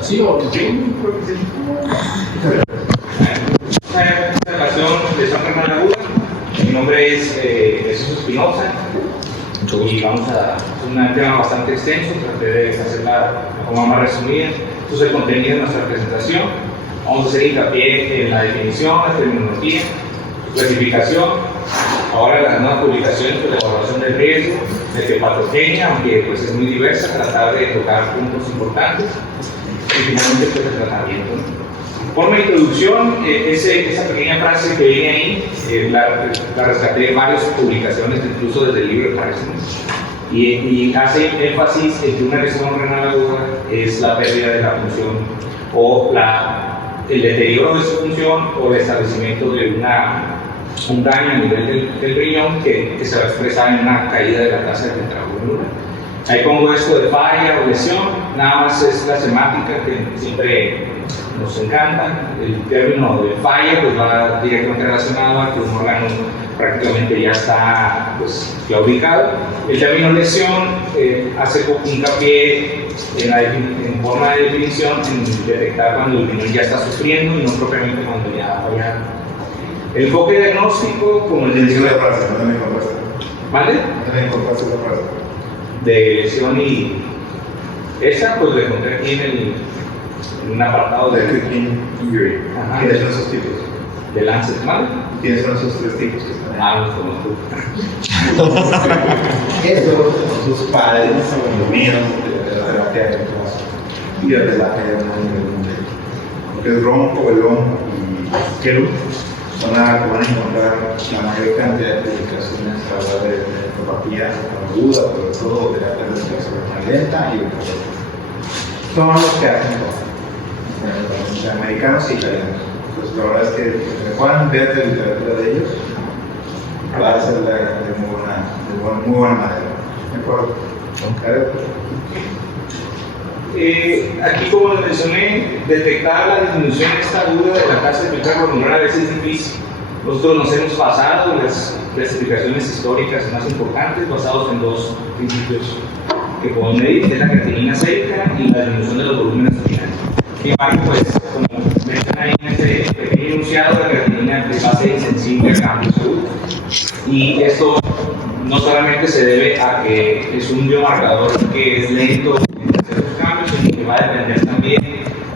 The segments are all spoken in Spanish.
¿Sí o no? Sí, creo que sí. Esta ocasión de San Fernando Aguda. Mi nombre es Jesús Espinosa y vamos a hacer un tema bastante extenso. Traté de hacerla de forma más resumida. Entonces, el contenido de nuestra presentación. Vamos a hacer hincapié en la definición, la terminología, clasificación. Ahora las nuevas publicaciones de la evaluación del riesgo, de hepatogenia, aunque pues es muy diversa, tratar de tocar puntos importantes y finalmente pues el tratamiento. Por una introducción, esa pequeña frase que viene ahí, la rescaté de varias publicaciones, incluso desde el libro de Parkinson, y hace énfasis en que una lesión renal aguda es la pérdida de la función o el deterioro de su función o el establecimiento de un daño a nivel del riñón que se va a expresar en una caída de la tasa de tetraglobulina. Ahí pongo esto de falla o lesión, nada más es la semántica que siempre nos encanta. El término de falla pues va directamente relacionado a que un órgano prácticamente ya está pues, ya ubicado. El término lesión hace hincapié en forma de definición en detectar cuando el riñón ya está sufriendo y no propiamente cuando ya ha fallado. El enfoque diagnóstico, como el de la frase, no me encontraste. ¿Vale? No me encontraste esa frase. De lesión y esa, pues la encontré aquí en un apartado de Kidney Injury. ¿Quiénes son esos tipos? De Lancet, ¿vale? ¿Quiénes son esos tres tipos que están ahí? Los conozco. Estos son sus padres, los míos, de la terapia de y de la terapia de mundial. Lo que es ROM, Covelón y Kelu son las que van a encontrar la mayor cantidad de publicaciones a hablar de nefropatía aguda, sobre todo de la respiración lenta y son los que hacen todo. Americanos y italianos. Entonces, la verdad es que me puedan ver la literatura de ellos, va a ser de muy buena manera. ¿De acuerdo? Aquí, como les mencioné, detectar la disminución esta aguda de la tasa de filtrado pulmonar a veces es difícil. Nosotros nos hemos basado en las clasificaciones históricas más importantes, basados en dos principios que podemos medir, que es la creatinina sérica y la disminución de los volúmenes urinarios. Sin embargo, pues, como menciona ahí en este pequeño enunciado, la creatinina es base insensible al cambio de salud. Y esto no solamente se debe a que es un biomarcador que es lento en hacer los cambios, sino que va a depender también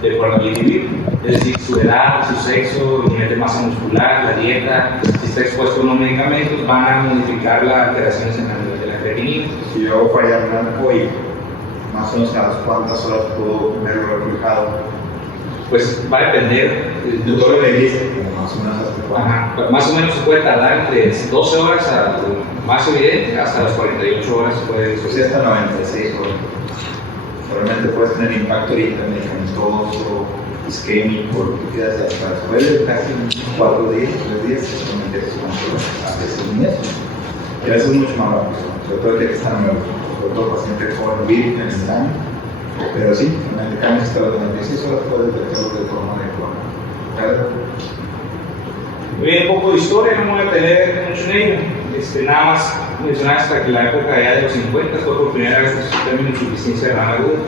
de por qué vivir, es decir, su edad, su sexo, el nivel de masa muscular, la dieta, si está expuesto a unos medicamentos, van a modificar las alteraciones en el nivel de la creatinina. Si yo hago falla renal hoy, más o menos a las cuántas horas puedo verlo reflejado. Pues va a depender. Tú solo me dices, más o menos hasta cuándo. Ajá, más o menos se puede tardar entre 12 horas a más evidente, hasta las 48 horas se puede pues hasta 96 horas. Probablemente puedes tener impacto ahorita medicamentoso, isquémico, lo que quieras, hasta después de casi 4 días, 3 días, solamente es a veces un mes. Y a veces es mucho más rápido, sobre todo el que está nuevo, sobre todo paciente con virus en el año. Pero sí, en el cambio hasta las 96 horas puedes detectarlo de forma adecuada. ¿Claro? Bien, un poco de historia, no me voy a tener mucho en ello. Nada más mencionar hasta que la época ya de los 50 fue por primera vez el término de insuficiencia renal aguda,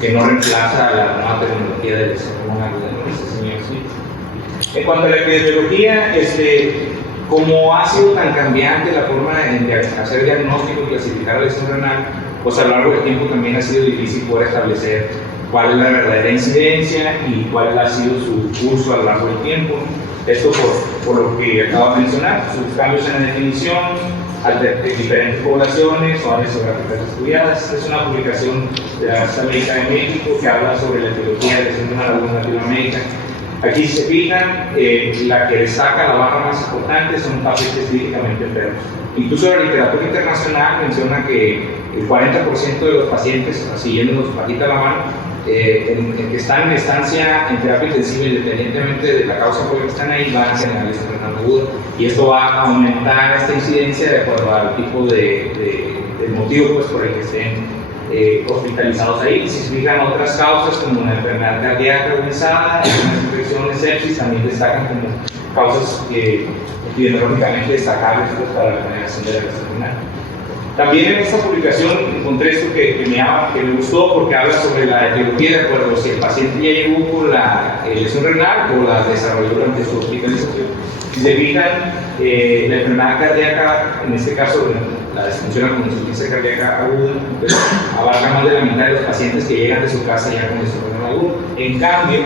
que no reemplaza la nueva terminología de lesión renal aguda de este señor Smith. En cuanto a la epidemiología, como ha sido tan cambiante la forma de hacer diagnóstico y clasificar la lesión renal, pues a lo largo del tiempo también ha sido difícil poder establecer cuál es la verdadera incidencia y cuál ha sido su curso a lo largo del tiempo. Esto por lo que acabo de mencionar, sus cambios en la definición, de diferentes poblaciones o áreas geográficas estudiadas. Es una publicación de la Universidad Médica de México que habla sobre la etiología de la lesión renal aguda en Latinoamérica. Aquí se fijan, la que destaca la barra más importante son pacientes críticamente enfermos. Incluso la literatura internacional menciona que el 40% de los pacientes, siguiéndonos bajita la mano, que están en estancia en terapia intensiva, independientemente de la causa por la que están ahí, van a tener lesión renal aguda. Y esto va a aumentar esta incidencia de acuerdo al tipo del motivo pues, por el que estén hospitalizados ahí. Y si se fijan otras causas como una enfermedad cardíaca organizada, algunas infecciones, sepsis, también destacan como causas epidemiológicamente destacables pues, para la generación de la lesión renal. También en esta publicación encontré esto que me gustó porque habla sobre la etiología de acuerdo si el paciente ya llegó con la lesión renal o la desarrolló durante su hospitalización. Si se fijan, la enfermedad cardíaca, en este caso la disfunción con insuficiencia cardíaca aguda, pues, abarca más de la mitad de los pacientes que llegan de su casa ya con lesión renal aguda. En cambio,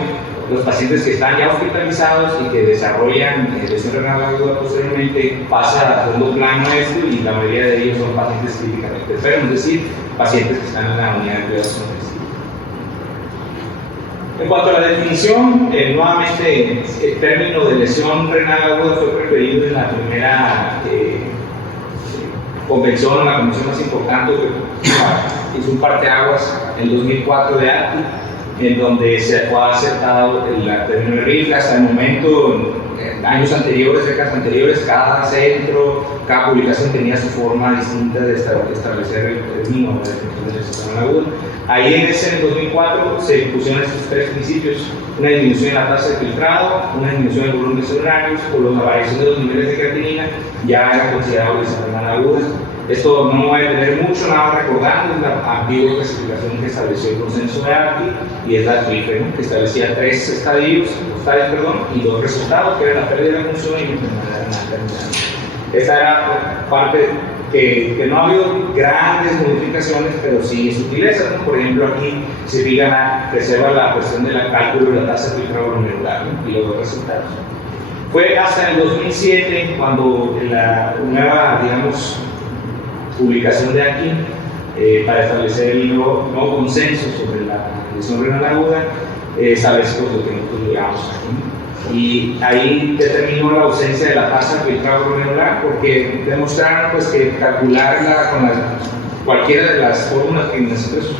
los pacientes que están ya hospitalizados y que desarrollan lesión renal aguda posteriormente pasa a segundo plano esto y la mayoría de ellos son pacientes críticamente enfermos, es decir, pacientes que están en la unidad de cuidados intensivos. En cuanto a la definición, nuevamente el término de lesión renal aguda fue preferido en la primera convención, la convención más importante que hizo un parteaguas en 2004 de ACTI, en donde se fue aceptado el término de RIF. Hasta el momento, en años anteriores, décadas anteriores, cada centro, cada publicación tenía su forma distinta de establecer el término de definición de lesión aguda. Ahí en 2004 se pusieron estos tres principios: una disminución en la tasa de filtrado, una disminución del volumen de cerebrarios o la variación de los niveles de creatinina ya era considerado lesión renal aguda. Esto no va a tener mucho, nada más recordando, es la antigua clasificación que estableció el consenso de ACTI y es la TRIFE, ¿no? Que establecía tres estadios y dos resultados, que eran la pérdida de la función y la enfermedad renal terminal. Esta era parte que no ha habido grandes modificaciones, pero sí sutilezas, ¿no? Por ejemplo, aquí se preserva la cuestión del cálculo de la tasa de filtrado glomerular, ¿no? Y los dos resultados. Fue hasta el 2007 cuando la nueva, digamos, publicación de aquí para establecer el nuevo consenso sobre la lesión renal aguda establece lo que nosotros llegamos aquí. Y ahí determinó la ausencia de la tasa de filtrado glomerular porque demostraron pues, que calcularla con cualquiera de las fórmulas que nosotros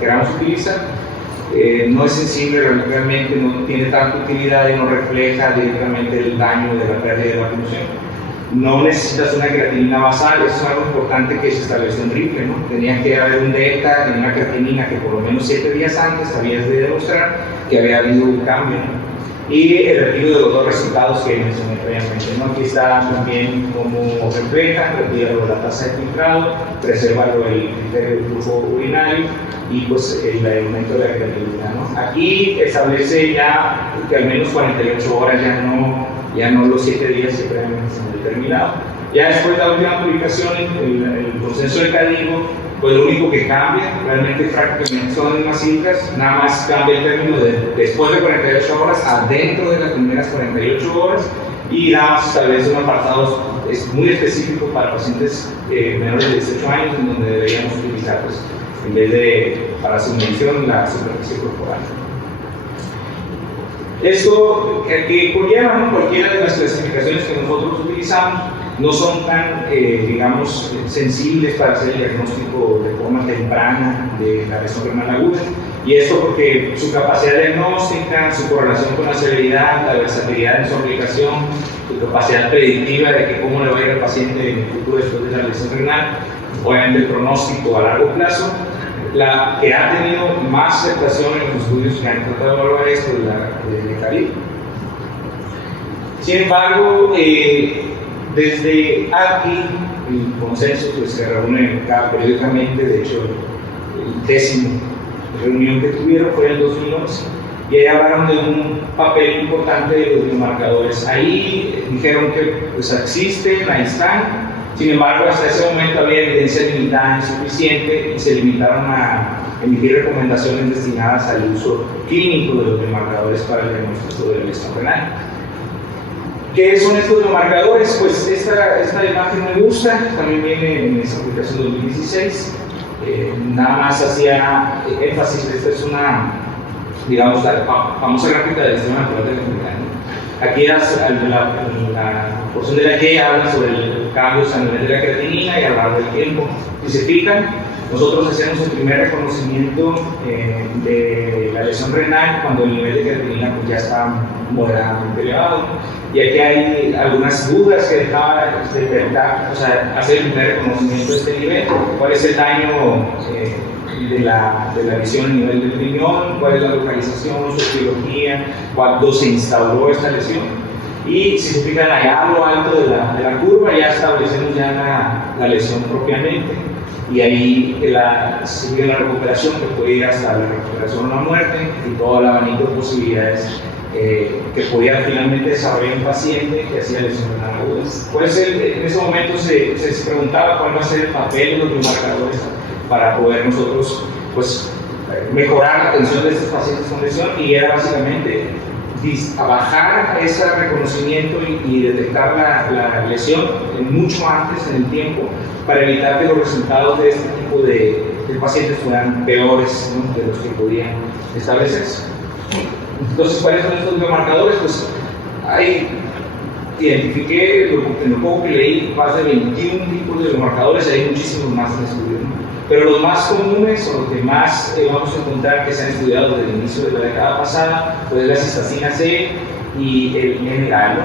queramos utilizar no es sensible, realmente no tiene tanta utilidad y no refleja directamente el daño de la pérdida de la función. No necesitas una creatinina basal, eso es algo importante que se estableció en RIFLE, ¿no? Tenía que haber un delta en una creatinina que por lo menos 7 días antes habías de demostrar que había habido un cambio, ¿no? Y el retiro de los dos resultados que mencioné previamente, ¿no? Aquí está también cómo refleja, retira la tasa de filtrado, preserva el criterio del flujo urinario y pues el aumento de la creatinina, ¿no? Aquí establece ya que al menos 48 horas ya no los 7 días que previamente se han determinado. Ya después de la última publicación, el consenso de CADIGO, pues lo único que cambia, realmente prácticamente son las mismas cifras, nada más cambia el término de después de 48 horas adentro de las primeras 48 horas y nada más establece un apartado muy específico para pacientes menores de 18 años, en donde deberíamos utilizar, pues, en vez de para su medición, la superficie corporal. Esto que conlleva, ¿no? Cualquiera de las clasificaciones que nosotros utilizamos no son tan, digamos, sensibles para hacer el diagnóstico de forma temprana de la lesión renal aguda. Y esto porque su capacidad diagnóstica, su correlación con la severidad, la versatilidad en su aplicación, su capacidad predictiva de que cómo le va a ir al paciente en el futuro después de la lesión renal, obviamente el pronóstico a largo plazo, la que ha tenido más aceptación en los estudios que han tratado de evaluar esto de CADIGO. Sin embargo, desde aquí, el consenso pues, se reúne periódicamente, de hecho, el 10ª reunión que tuvieron fue en el 2011, y ahí hablaron de un papel importante de los biomarcadores. Ahí dijeron que pues, existen, ahí están. Sin embargo, hasta ese momento había evidencia limitada, insuficiente, y se limitaron a emitir recomendaciones destinadas al uso clínico de los biomarcadores para el diagnóstico de la lesión renal. ¿Qué son estos biomarcadores? Pues esta imagen me gusta, también viene en esa publicación de 2016. Nada más hacía énfasis, esta es una, digamos, la famosa gráfica del sistema natural de la enfermedad, ¿no? Aquí la porción de la Y habla sobre el cambios a nivel de la creatinina y a lo largo del tiempo. Si se fijan, nosotros hacemos el primer reconocimiento de la lesión renal cuando el nivel de creatinina pues, ya está moderadamente elevado. Y aquí hay algunas dudas que dejaba de detectar, o sea, hacer el primer reconocimiento de este nivel. ¿Cuál es el daño de la lesión a nivel del riñón? ¿Cuál es la localización, su etiología? ¿Cuándo se instauró esta lesión? Y si se fijan allá a lo alto de la curva, ya establecemos ya la lesión propiamente. y ahí sigue la recuperación, que puede ir hasta la recuperación o la muerte, y todo el abanico de posibilidades que podía finalmente desarrollar un paciente que hacía lesiones renal agudas. Pues en ese momento se preguntaba cuál va a ser el papel de los biomarcadores para poder nosotros pues, mejorar la atención de estos pacientes con lesión, y era básicamente bajar ese reconocimiento y detectar la lesión mucho antes en el tiempo, para evitar que los resultados de este tipo de pacientes fueran peores, ¿no?, de los que podían establecerse. Entonces, ¿cuáles son estos biomarcadores? Pues identifiqué, en lo poco que leí, más de 21 tipos de biomarcadores, hay muchísimos más en estudio, ¿no? Pero los más comunes, o los que más vamos a encontrar que se han estudiado desde el inicio de la década pasada, pues la cistacina C y el NGA, ¿no?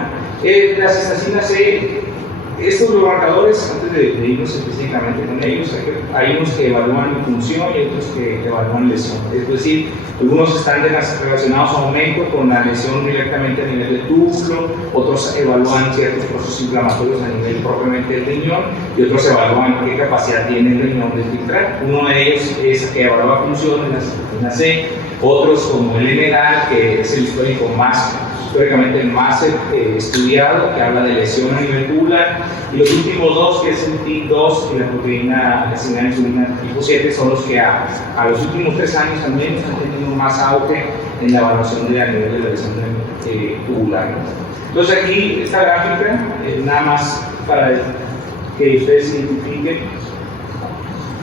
La cistacina C, estos biomarcadores, antes de irnos específicamente con ellos, hay unos que evalúan función y otros que evalúan lesión. Es decir, algunos están relacionados a aumento con la lesión directamente a nivel del túbulo, otros evalúan ciertos procesos inflamatorios a nivel propiamente del riñón, y otros evalúan qué capacidad tiene el riñón de filtrar. Uno de ellos es que evalúa función en la cistacina C, otros como el NGAL, que es el históricamente el más estudiado, que habla de lesión a nivel tubular, y los últimos dos, que es el TIC2 y la proteína asinal insulina tipo 7, son los que a los últimos 3 años también están teniendo más auge en la evaluación de a nivel de la lesión tubular. Entonces aquí esta gráfica es nada más para que ustedes identifiquen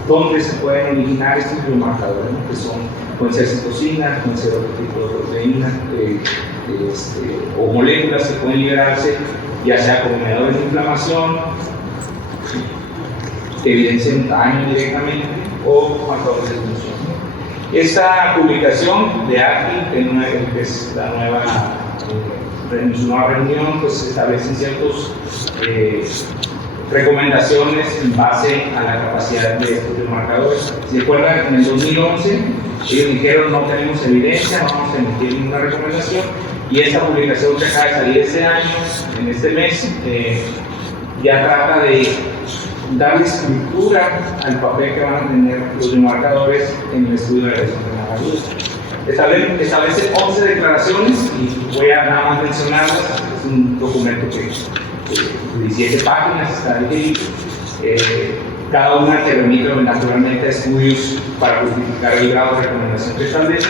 dónde se pueden eliminar estos biomarcadores, ¿no?, que pueden ser citocinas, pueden ser otro tipo de proteínas, o moléculas que pueden liberarse, ya sea como mediadores de inflamación, que evidencian daño directamente, o marcadores de función. Esta publicación de ACI, que es la nueva, en su nueva reunión, pues establecen ciertas recomendaciones en base a la capacidad de estos biomarcadores. Si recuerdan, en el 2011 ellos dijeron no tenemos evidencia, no vamos a emitir ninguna recomendación, y esta publicación que acaba de salir este año, en este mes, ya trata de darle estructura al papel que van a tener los biomarcadores en el estudio de la lesión renal aguda. Establece 11 declaraciones, y voy a nada más mencionarlas. Es un documento que de 17 páginas está dividido. Cada una te remite naturalmente a estudios para justificar el grado de recomendación que establece.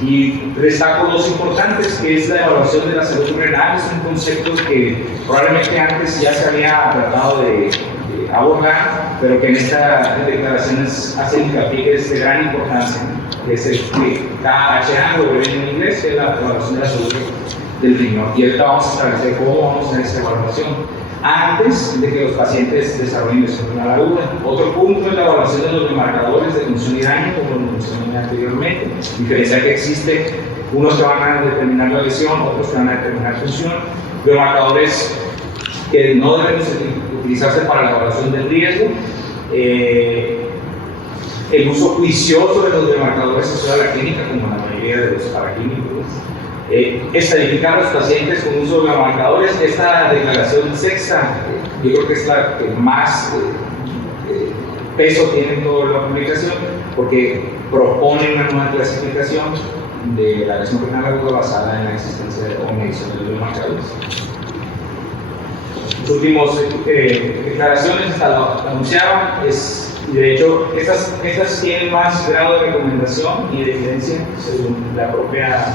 Y destaco dos importantes, que es la evaluación de la salud renal. Es un concepto que probablemente antes ya se había tratado de abordar, pero que en estas declaraciones hace hincapié que es de gran importancia, que es el KHA, lo ven en inglés, que es la evaluación de la salud del riñón. Y ahorita vamos a establecer cómo vamos a hacer esta evaluación antes de que los pacientes desarrollen lesión renal aguda. Otro punto es la evaluación de los biomarcadores de función y daño, como lo mencioné anteriormente. Diferencia que existe unos que van a determinar la lesión, otros que van a determinar función. Biomarcadores que no deben utilizarse para la evaluación del riesgo. El uso juicioso de los biomarcadores asociados a la clínica, como la mayoría de los paraquímicos. Estadificar a los pacientes con uso de biomarcadores. Esta declaración sexta, yo creo que es la que más peso tiene en toda la publicación, porque propone una nueva clasificación de la lesión renal aguda basada en la existencia o medición de los biomarcadores. Las últimas declaraciones hasta lo anunciaban, y de hecho estas tienen más grado de recomendación y de evidencia según la propia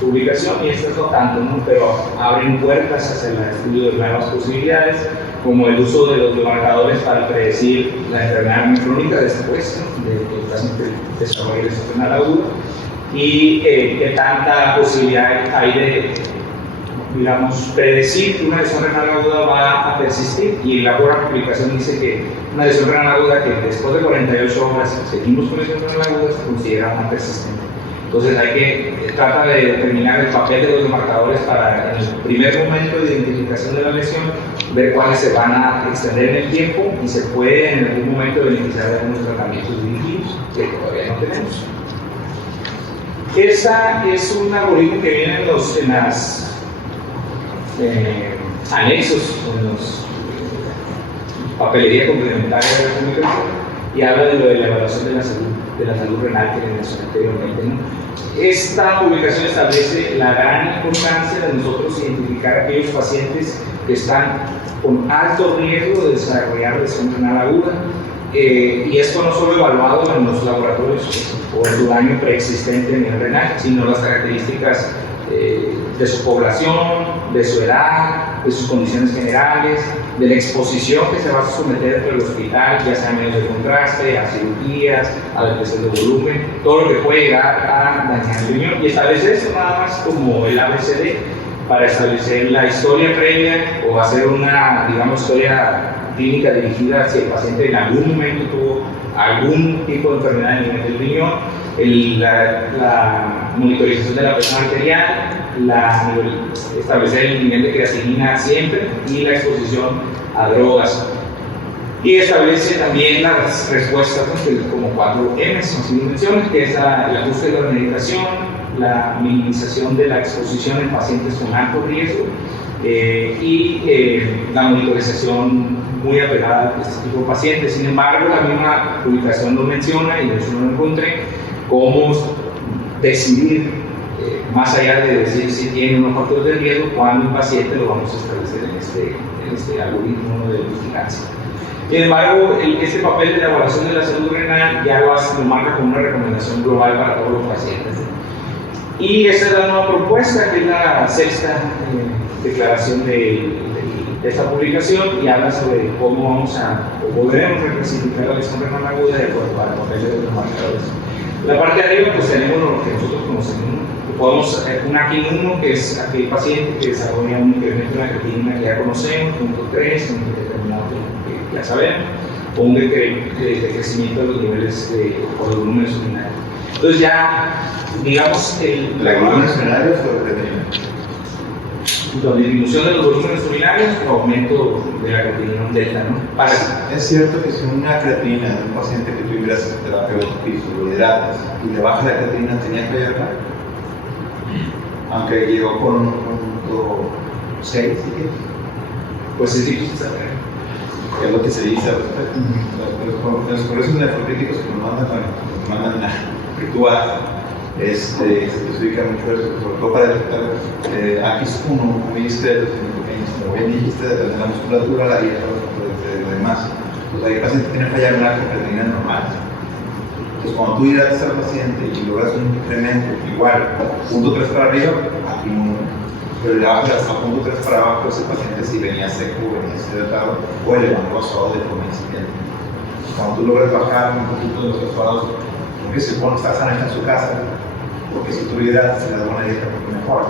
publicación, y estas no tanto, ¿no? Pero abren puertas hacia el estudio de nuevas posibilidades, como el uso de los biomarcadores para predecir la enfermedad crónica después, ¿no?, de que el paciente desarrolle lesión renal aguda, y qué tanta posibilidad hay de, digamos, predecir que una lesión renal aguda va a persistir. Y la pura publicación dice que una lesión renal aguda que después de 48 horas seguimos con lesión renal aguda se considera más persistente. Entonces trata de determinar el papel de los biomarcadores para, en el primer momento de identificación de la lesión, ver cuáles se van a extender en el tiempo y se puede en algún momento beneficiar de algunos tratamientos dirigidos que todavía no tenemos. Esa es un algoritmo que viene en los anexos, en los papelería complementaria de la comunicación, y habla de lo de la evaluación de la salud renal que le mencioné anteriormente, ¿no? Esta publicación establece la gran importancia de nosotros identificar a aquellos pacientes que están con alto riesgo de desarrollar lesión renal aguda, y esto no solo evaluado en los laboratorios o en su daño preexistente en el renal, sino las características de su población, de su edad, de sus condiciones generales, de la exposición que se va a someter dentro del hospital, ya sea a medios de contraste, a cirugías, a depresión de volumen, todo lo que puede llegar a dañar el riñón, y establece esto nada más como el ABCD para establecer la historia previa o hacer una, digamos, historia clínica dirigida hacia el paciente en algún momento tuvo algún tipo de enfermedad a nivel del riñón, la monitorización de la presión arterial, establecer el nivel de creatinina siempre y la exposición a drogas. Y establece también las respuestas, ¿no? Como 4 M's, como mencioné, que es el ajuste de la medicación, la minimización de la exposición en pacientes con alto riesgo y la monitorización muy apegada a este tipo de pacientes. Sin embargo, la misma publicación lo menciona, y yo no lo encontré, cómo decidir, más allá de decir si tiene unos factores de riesgo, cuándo un paciente lo vamos a establecer en este algoritmo de vigilancia. Sin embargo, este papel de la evaluación de la salud renal ya lo marca como una recomendación global para todos los pacientes. Y esta es la nueva propuesta, que es la 6ª declaración de esta publicación, y habla sobre cómo vamos o podremos reclasificar la lesión renal aguda de acuerdo al papel de los marcadores. En la parte de arriba pues tenemos lo que nosotros conocemos. Podemos un AKIN1, que es aquel paciente que desarrolla un incremento de la creatinina que ya conocemos, punto 3, un determinado que ya sabemos, o un decrecimiento de los niveles o los volúmenes urinarios. Entonces ya, digamos, ¿La volúmenes urinarios o la creatinina? La disminución de los volúmenes urinarios o aumento de la creatinina delta, ¿no? Es cierto que si una creatinina de un paciente que tuviera terapia de lo hidratas y le baja la creatinina, tenía que ayudar, aunque llegó con un punto 6, pues es difícil saber. Es lo que se dice al respecto. Por eso los nefrolíticos que nos mandan a ritual, se especifica mucho eso, sobre todo para detectar AKIS1, como bien dijiste, de la musculatura, la dieta, de lo demás. Pues hay pacientes que tienen falla renal con creatinina normal. Entonces, cuando tú hidratas al paciente y logras un incremento igual, punto 3 para arriba, AKIN1. Pero le bajas a punto 3 para abajo, ese paciente si venía seco, venía deshidratado, o elevado de forma incipiente. Cuando tú logras bajar un poquito de los fosfados, porque se supone que está sana en su casa, porque si tú hidratas se le da una dieta porque mejora.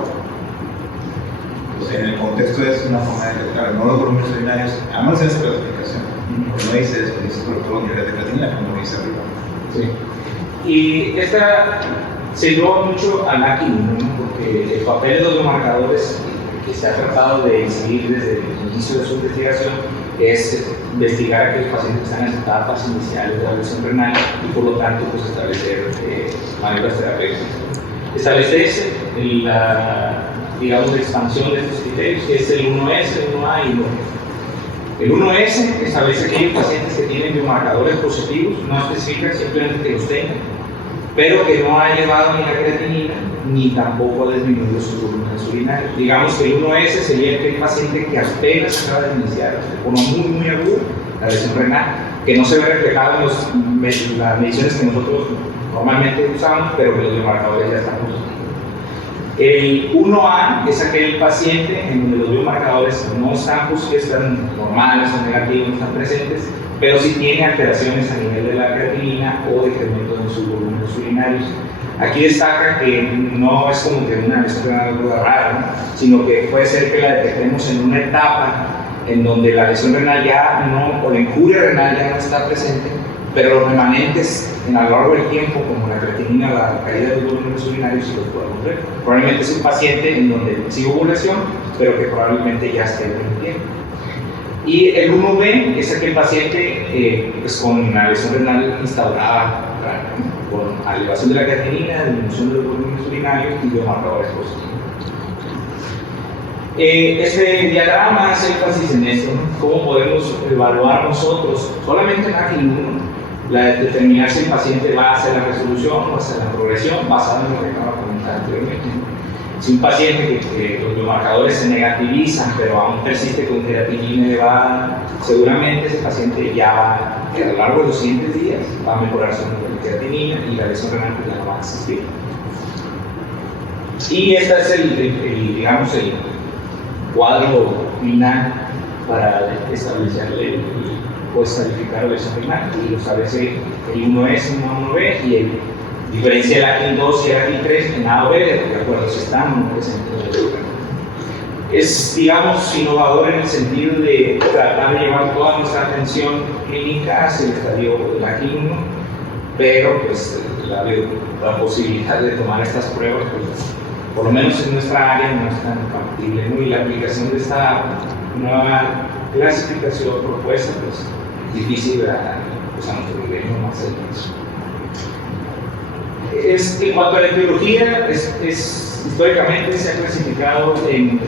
Entonces, en el contexto es una forma de detectar, no los volúmenes urinarios, además de esa clasificación, porque no dice eso, dice sobre todo nivel de creatinina, como lo dice arriba. Sí. Y esta se llevó mucho al AKIN1, ¿no? Porque el papel de los biomarcadores que se ha tratado de seguir desde el inicio de su investigación es investigar a aquellos pacientes que están en etapas iniciales de la lesión renal y por lo tanto pues establecer maniobras terapéuticas. Establecerse la, digamos, la expansión de estos criterios, que es el 1S, el 1A y el 1F. El 1S establece aquellos pacientes que tienen biomarcadores positivos, no especifica simplemente que los tengan, pero que no ha elevado ni la creatinina ni tampoco ha disminuido sus volúmenes urinarios. Digamos que el 1S sería aquel paciente que apenas acaba de iniciar de forma muy aguda la lesión renal, que no se ve reflejado en las mediciones que nosotros normalmente usamos, pero que los biomarcadores ya están positivos. El 1A es aquel paciente en donde los biomarcadores no están normales o negativos, no están presentes, pero sí tiene alteraciones a nivel de la creatinina o decremento en sus volúmenes urinarios. Aquí destaca que no es como que una lesión renal rara, ¿no? Sino que puede ser que la detectemos en una etapa en donde la lesión renal ya no, o la injuria renal ya no está presente, pero los remanentes a lo largo del tiempo, como la creatinina, la caída de los volúmenes urinarios, sí los podemos ver. Probablemente es un paciente en donde sí hubo lesión, pero que probablemente ya esté muy bien. Y el 1B es aquel paciente pues con la lesión renal instaurada, con elevación de la creatinina, disminución de los volúmenes urinarios y biomarcadores positivos. Este diagrama hace énfasis en esto, ¿no? Cómo podemos evaluar nosotros, solamente en AKIN1, determinar si el paciente va hacia la resolución o hacia la progresión basado en lo que acaba de comentar anteriormente. Si un paciente que los biomarcadores se negativizan, pero aún persiste con creatinina elevada, seguramente ese paciente ya va, que a lo largo de los siguientes días, va a mejorar su nivel de creatinina y la lesión renal ya no va a existir. Y este es digamos, el cuadro final para establecer o estadificar la lesión renal. Y lo establece el 1S, 1B y el diferencia del AKIN2 y el AKIN3 en A o B, de acuerdo si están o no presentes en el órgano. Es, digamos, innovador en el sentido de tratar de llevar toda nuestra atención clínica hacia el estadio del AKIN1, pero pues la posibilidad de tomar estas pruebas, pues, por lo menos en nuestra área, no es tan factible, ¿no? Y la aplicación de esta nueva clasificación propuesta, pues, difícil a nuestro nivel, no más eso. En cuanto a la etiología, históricamente se ha clasificado en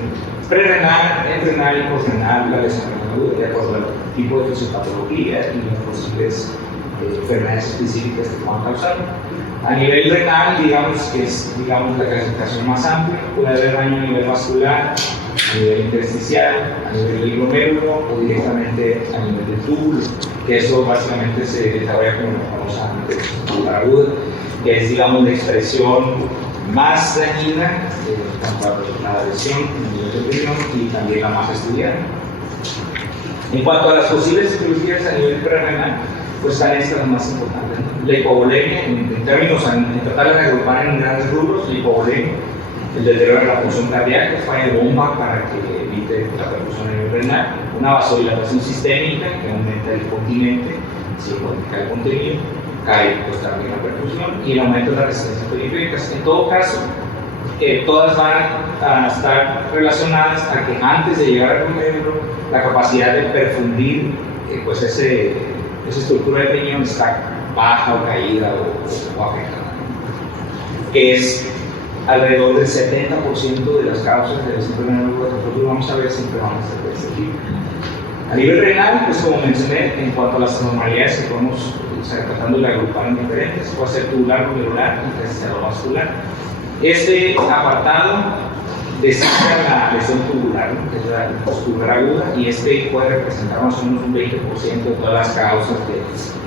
prerenal, renal y posrenal la lesión renal aguda, de acuerdo al tipo de fisiopatología y las posibles enfermedades específicas que puedan causar. A nivel renal, digamos que es la clasificación más amplia, puede haber daño a nivel vascular, a nivel intersticial, a nivel del glomérulo o directamente a nivel del túbulo, que eso básicamente se desarrolla como la famosa vascular aguda, que es, digamos, la expresión más dañina, tanto a la lesión a nivel del riñón y también la más estudiada. En cuanto a las posibles etiologías a nivel prerenal, pues están estas las más importantes, ¿no? La hipovolemia, en términos, en tratar de agrupar en grandes rubros, la hipovolemia, el deterioro de la función cardíaca, falla de bomba para que evite la perfusión a nivel renal, una vasodilatación sistémica que aumenta el continente, si modifica el contenido, cae pues también la perfusión y el aumento de la resistencia periférica. En todo caso, todas van a estar relacionadas a que antes de llegar al glomérulo, la capacidad de perfundir pues esa estructura del riñón está baja o caída o afectada, que es alrededor del 70% de las causas de lesión renal aguda que nosotros vamos a ver siempre van a ser de este tipo. A nivel renal, pues como mencioné, en cuanto a las anormalidades que podemos tratando de agrupar en diferentes, puede ser tubular, glomerular y intersticial vascular. Este apartado descifra la lesión tubular, ¿no? Que es la tubular aguda, y puede representar más o menos un 20% de todas las causas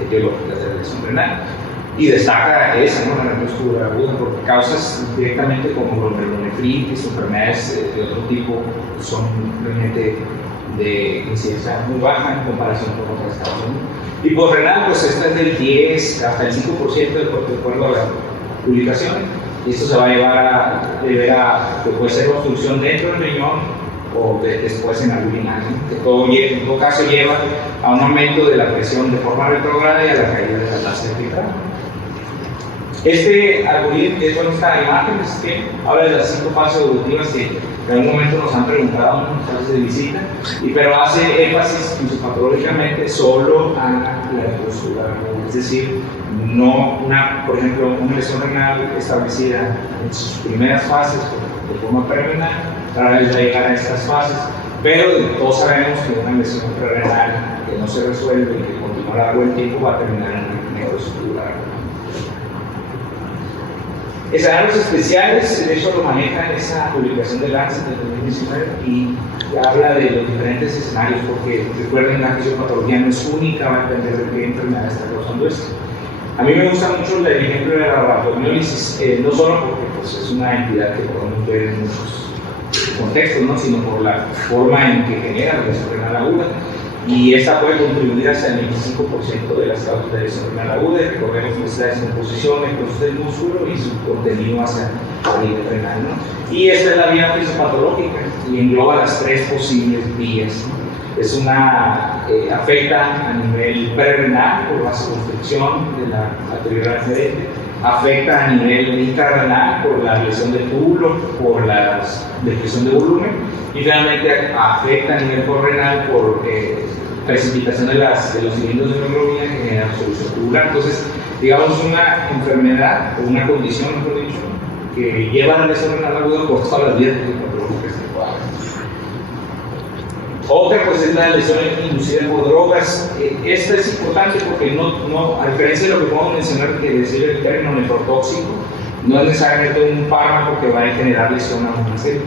etiológicas de la lesión renal. Y destaca esa, ¿no? La lesión tubular aguda, porque causas directamente como glomerulonefritis, enfermedades de otro tipo, son realmente de incidencia muy baja en comparación con otras causas, ¿no? Y posrenal, pues esta es del 10 hasta el 5% de acuerdo a las publicaciones. Y esto se va a llevar que puede ser obstrucción dentro del riñón o después en la urina, ¿no? Que en todo caso lleva a un aumento de la presión de forma retrógrada y a la caída de la tasa de filtrado. Este algoritmo, que es con esta imagen, que habla de las 5 fases evolutivas que en algún momento nos han preguntado en las fases de visita, pero hace énfasis fisiopatológicamente solo a la postura, es decir, no por ejemplo, una lesión renal establecida en sus primeras fases de forma prerenal, rara vez va a llegar a estas fases, pero todos sabemos que una lesión prerenal que no se resuelve y que continúa a lo largo del tiempo va a terminar en una neuroestructural. Escenarios especiales, de hecho lo maneja en esa publicación de Lancet del 2019 y habla de los diferentes escenarios, porque recuerden, la fisiopatología no es única, va a depender de qué enfermedad está causando esto. A mí me gusta mucho el ejemplo de la rhabdomiólisis, no solo porque pues, es una entidad que podemos ver en muchos contextos, ¿no? Sino por la forma en que genera la lesión renal aguda. Y esta puede contribuir hasta el 25% de las causas de lesión renal aguda. Recordemos que esta descomposición del músculo y su contenido hacia la vía renal, ¿no? Y esta es la vía fisiopatológica y engloba las 3 posibles vías, ¿no? Es afecta a nivel prerenal por vasoconstricción de la arteria ascendente, afecta a nivel intrarrenal por la lesión del túbulo, por la depresión de volumen, y finalmente afecta a nivel posrenal por precipitación de los cilindros de hemoglobina que generan solución tubular. Entonces, digamos, una enfermedad o una condición, mejor dicho, que lleva a la lesión renal aguda por todas las vías fisiopatológicas que pueda haber. Otra pues es la lesión inducida por drogas. Esta es importante porque a diferencia de lo que podemos mencionar que decir el término nefrotóxico, no es necesariamente un fármaco que va a generar lesión a una célula,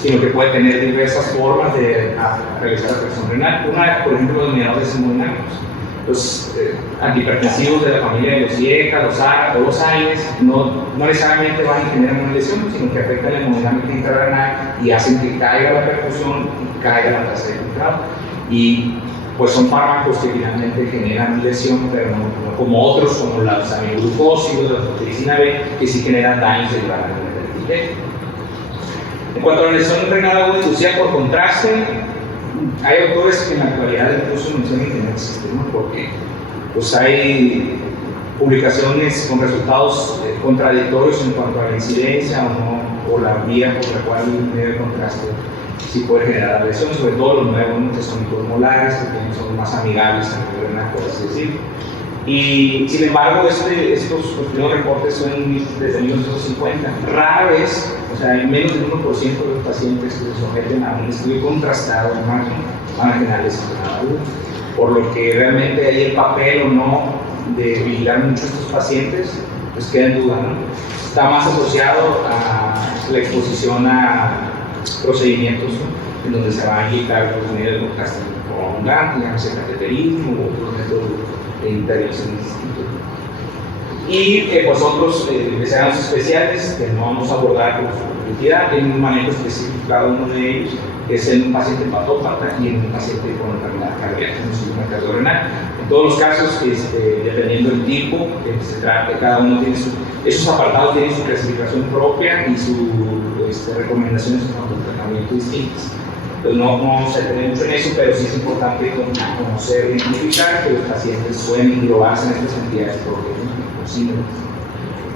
sino que puede tener diversas formas de realizar la presión renal. Una, por ejemplo, los mediadores hemodinámicos. Los antihipertensivos de la familia de los IECA, los ARA o los AINES no necesariamente van a generar una lesión, sino que afectan la hemodinámica intrarrenal y hacen que caiga la perfusión y caiga la tasa de filtrado. Y pues son fármacos que finalmente generan lesión, pero no como otros, como los aminoglucósidos, la proteína B, que sí generan daños celulares en el epitelio. En cuanto a la lesión renal aguda inducida por contraste, hay autores que en la actualidad incluso mencionan que no existe, ¿no? Porque pues hay publicaciones con resultados contradictorios en cuanto a la incidencia o la vía por la cual el contraste sí puede generar lesión, sobre todo los nuevos que son micromolares, que son más amigables a nivel renal, por así decirlo. Y sin embargo, estos primeros reportes son desde 1950. Rara vez, o sea, menos del 1% de los pacientes que se someten a un estudio contrastado de imagen van a generar lesión renal aguda. Por lo que realmente hay el papel o no de vigilar mucho a estos pacientes, pues queda en duda, ¿no? Está más asociado a la exposición a procedimientos, ¿no?, en donde se van a indicar los medios de contraste prolongante, llámese cateterismo u otros métodos de intervención distintos. Y pues otros deseados especiales que no vamos a abordar con profundidad, en un manejo específico cada uno de ellos, que es en un paciente patópata y en un paciente con enfermedad cardíaca, en un cardiorenal. En todos los casos, dependiendo del tipo que se trate, cada uno tiene esos apartados tienen su clasificación propia y sus recomendaciones para el tratamiento distintas. Entonces no vamos a tener mucho en eso, pero sí es importante conocer e identificar que los pacientes pueden englobarse en estas entidades propias.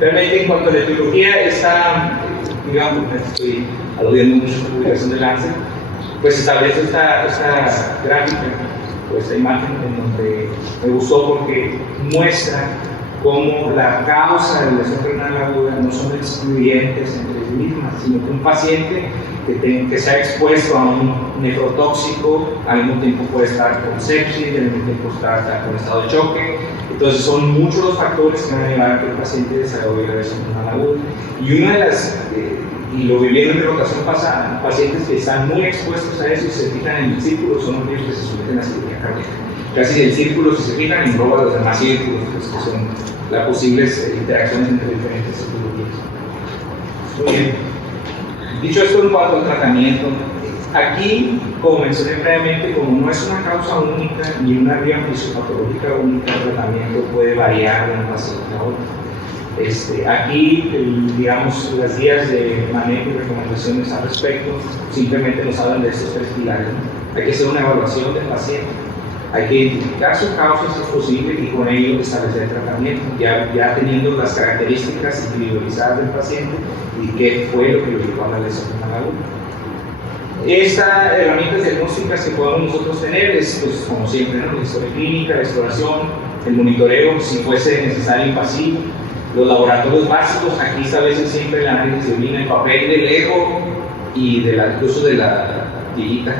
Realmente en cuanto a la etiología, digamos, estoy aludiendo mucho a la publicación de Lancet, pues establece esta gráfica o esta imagen en donde me gustó porque muestra cómo la causa de la lesión renal aguda no son excluyentes entre sí mismas, sino que un paciente que se ha expuesto a un nefrotóxico al mismo tiempo puede estar con sepsis, al mismo tiempo estar con estado de choque. Entonces son muchos los factores que van a llevar a que el paciente desarrolle la lesión renal aguda. Y una de las, y lo vivieron en la rotación pasada, pacientes que están muy expuestos a eso y se fijan en el círculo son aquellos que se someten a cirugía cardíaca. Casi el círculo, si se fijan, engloba los demás círculos, pues, que son las posibles interacciones entre diferentes cirugías. Muy bien. Dicho esto, en cuanto al tratamiento, aquí, como mencioné previamente, como no es una causa única ni una vía fisiopatológica única, el tratamiento puede variar de un paciente a otro. Aquí, digamos, las guías de manejo y recomendaciones al respecto simplemente nos hablan de estos tres pilares, ¿no? Hay que hacer una evaluación del paciente, hay que identificar sus causas si es posible y con ello establecer el tratamiento, ya teniendo las características individualizadas del paciente y qué fue lo que lo llevó a la lesión renal aguda. Estas herramientas diagnósticas que podemos nosotros tener es, pues, como siempre, ¿no?, la historia clínica, la exploración, el monitoreo, si fuese necesario invasivo, los laboratorios básicos. Aquí establecen siempre el análisis de orina, el papel del eco y incluso de la tirita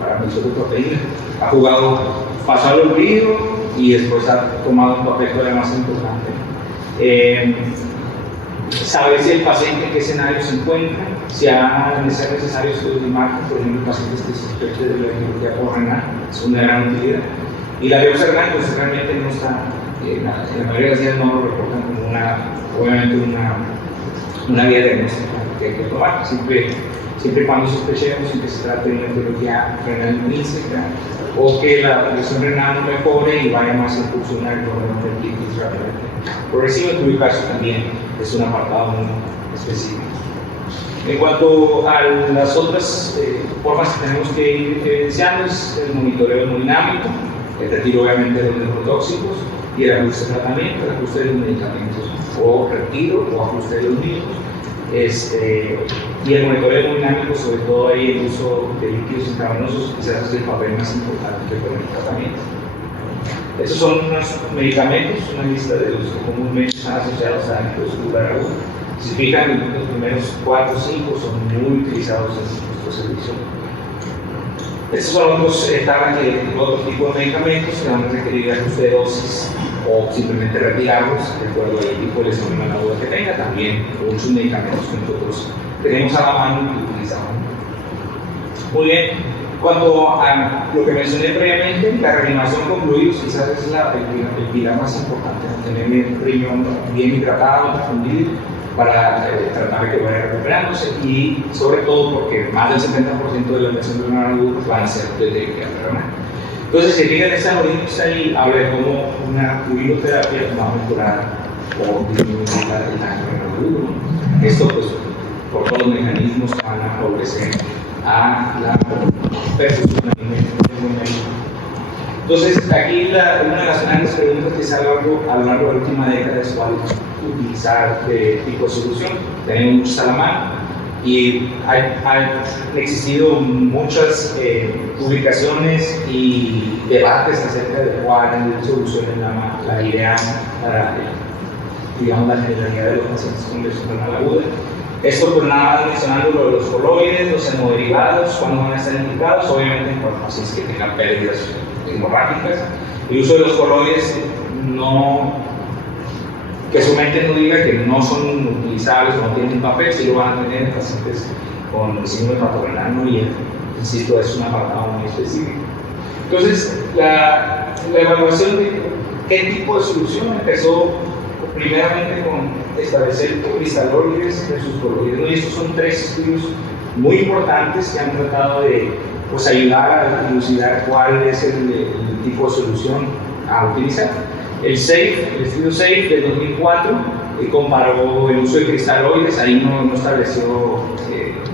para medición de proteínas. Ha jugado pasar el olvido y después ha tomado un papel todavía más importante. Saber si el paciente en qué escenario se encuentra, si es necesario estudios de imagen, por ejemplo, pacientes que sospechen de la etiología por renal, es una gran utilidad. Y la biopsia renal, pues realmente no está, en la mayoría de las días no lo reportan como una vía diagnóstica que hay que tomar, siempre y cuando sospechemos en que se trate de una etiología renal intrínseca o que la lesión renal no mejore y vaya más a impulsionar el problema del ictus rápidamente progresivo, en cuyo caso también es un apartado muy específico. En cuanto a las otras formas que tenemos que ir evidenciando, es el monitoreo hemodinámico, el retiro obviamente de los nefrotóxicos y el ajuste de tratamiento, el ajuste de los medicamentos, o retiro o ajuste de los mismos. Y el monitoreo hemodinámico, sobre todo ahí el uso de líquidos intravenosos, quizás es el papel más importante que con el tratamiento. Estos son unos medicamentos, una lista de los que comúnmente están asociados a anticonceptividad aguda. Si se fijan, los primeros 4 o 5 son muy utilizados en nuestro servicio. Estos son otros tipos de medicamentos que van a requerir ajuste de dosis o simplemente retirarlos de acuerdo al tipo de lesión aguda que tenga. También muchos medicamentos que nosotros tenemos a la mano y utilizamos. Muy bien, cuanto a lo que mencioné previamente, la reanimación con fluidos quizás es el pilar más importante, tener el riñón bien hidratado, fundido, para tratar de que vaya recuperándose, y sobre todo porque más del 70% de las lesiones renal agudas van a ser de debilidad renal. Entonces, si fijan esta noticia que está ahí, habla de cómo una fluidoterapia va a mejorar o disminuir el daño renal agudo. Esto, pues, por todos los mecanismos que van a favorecer a la perfusión alimentaria. Entonces, aquí una de las grandes preguntas que sale a lo largo de la última década es cuál utilizar de tipo de solución. Tenemos muchos a la mano y han existido muchas publicaciones y debates acerca de cuál solución es la ideal para, digamos, la generalidad de los pacientes con lesión renal aguda. Esto, pues, nada más mencionando lo de los coloides, los hemoderivados, cuando van a estar indicados, obviamente en pacientes que tengan pérdidas hemorrágicas. El uso de los coloides, que su mente no diga que no son utilizables o no tienen papel, si lo van a tener en pacientes con síndrome hepatorenal, ¿no? Y insisto, es un apartado muy específico. Entonces, la evaluación de qué tipo de solución empezó primeramente con establecer cristaloides versus coloides, ¿no? Y estos son tres estudios muy importantes que han tratado de, pues, ayudar a dilucidar cuál es el tipo de solución a utilizar. El estudio SAFE de 2004 comparó el uso de cristaloides. Ahí no estableció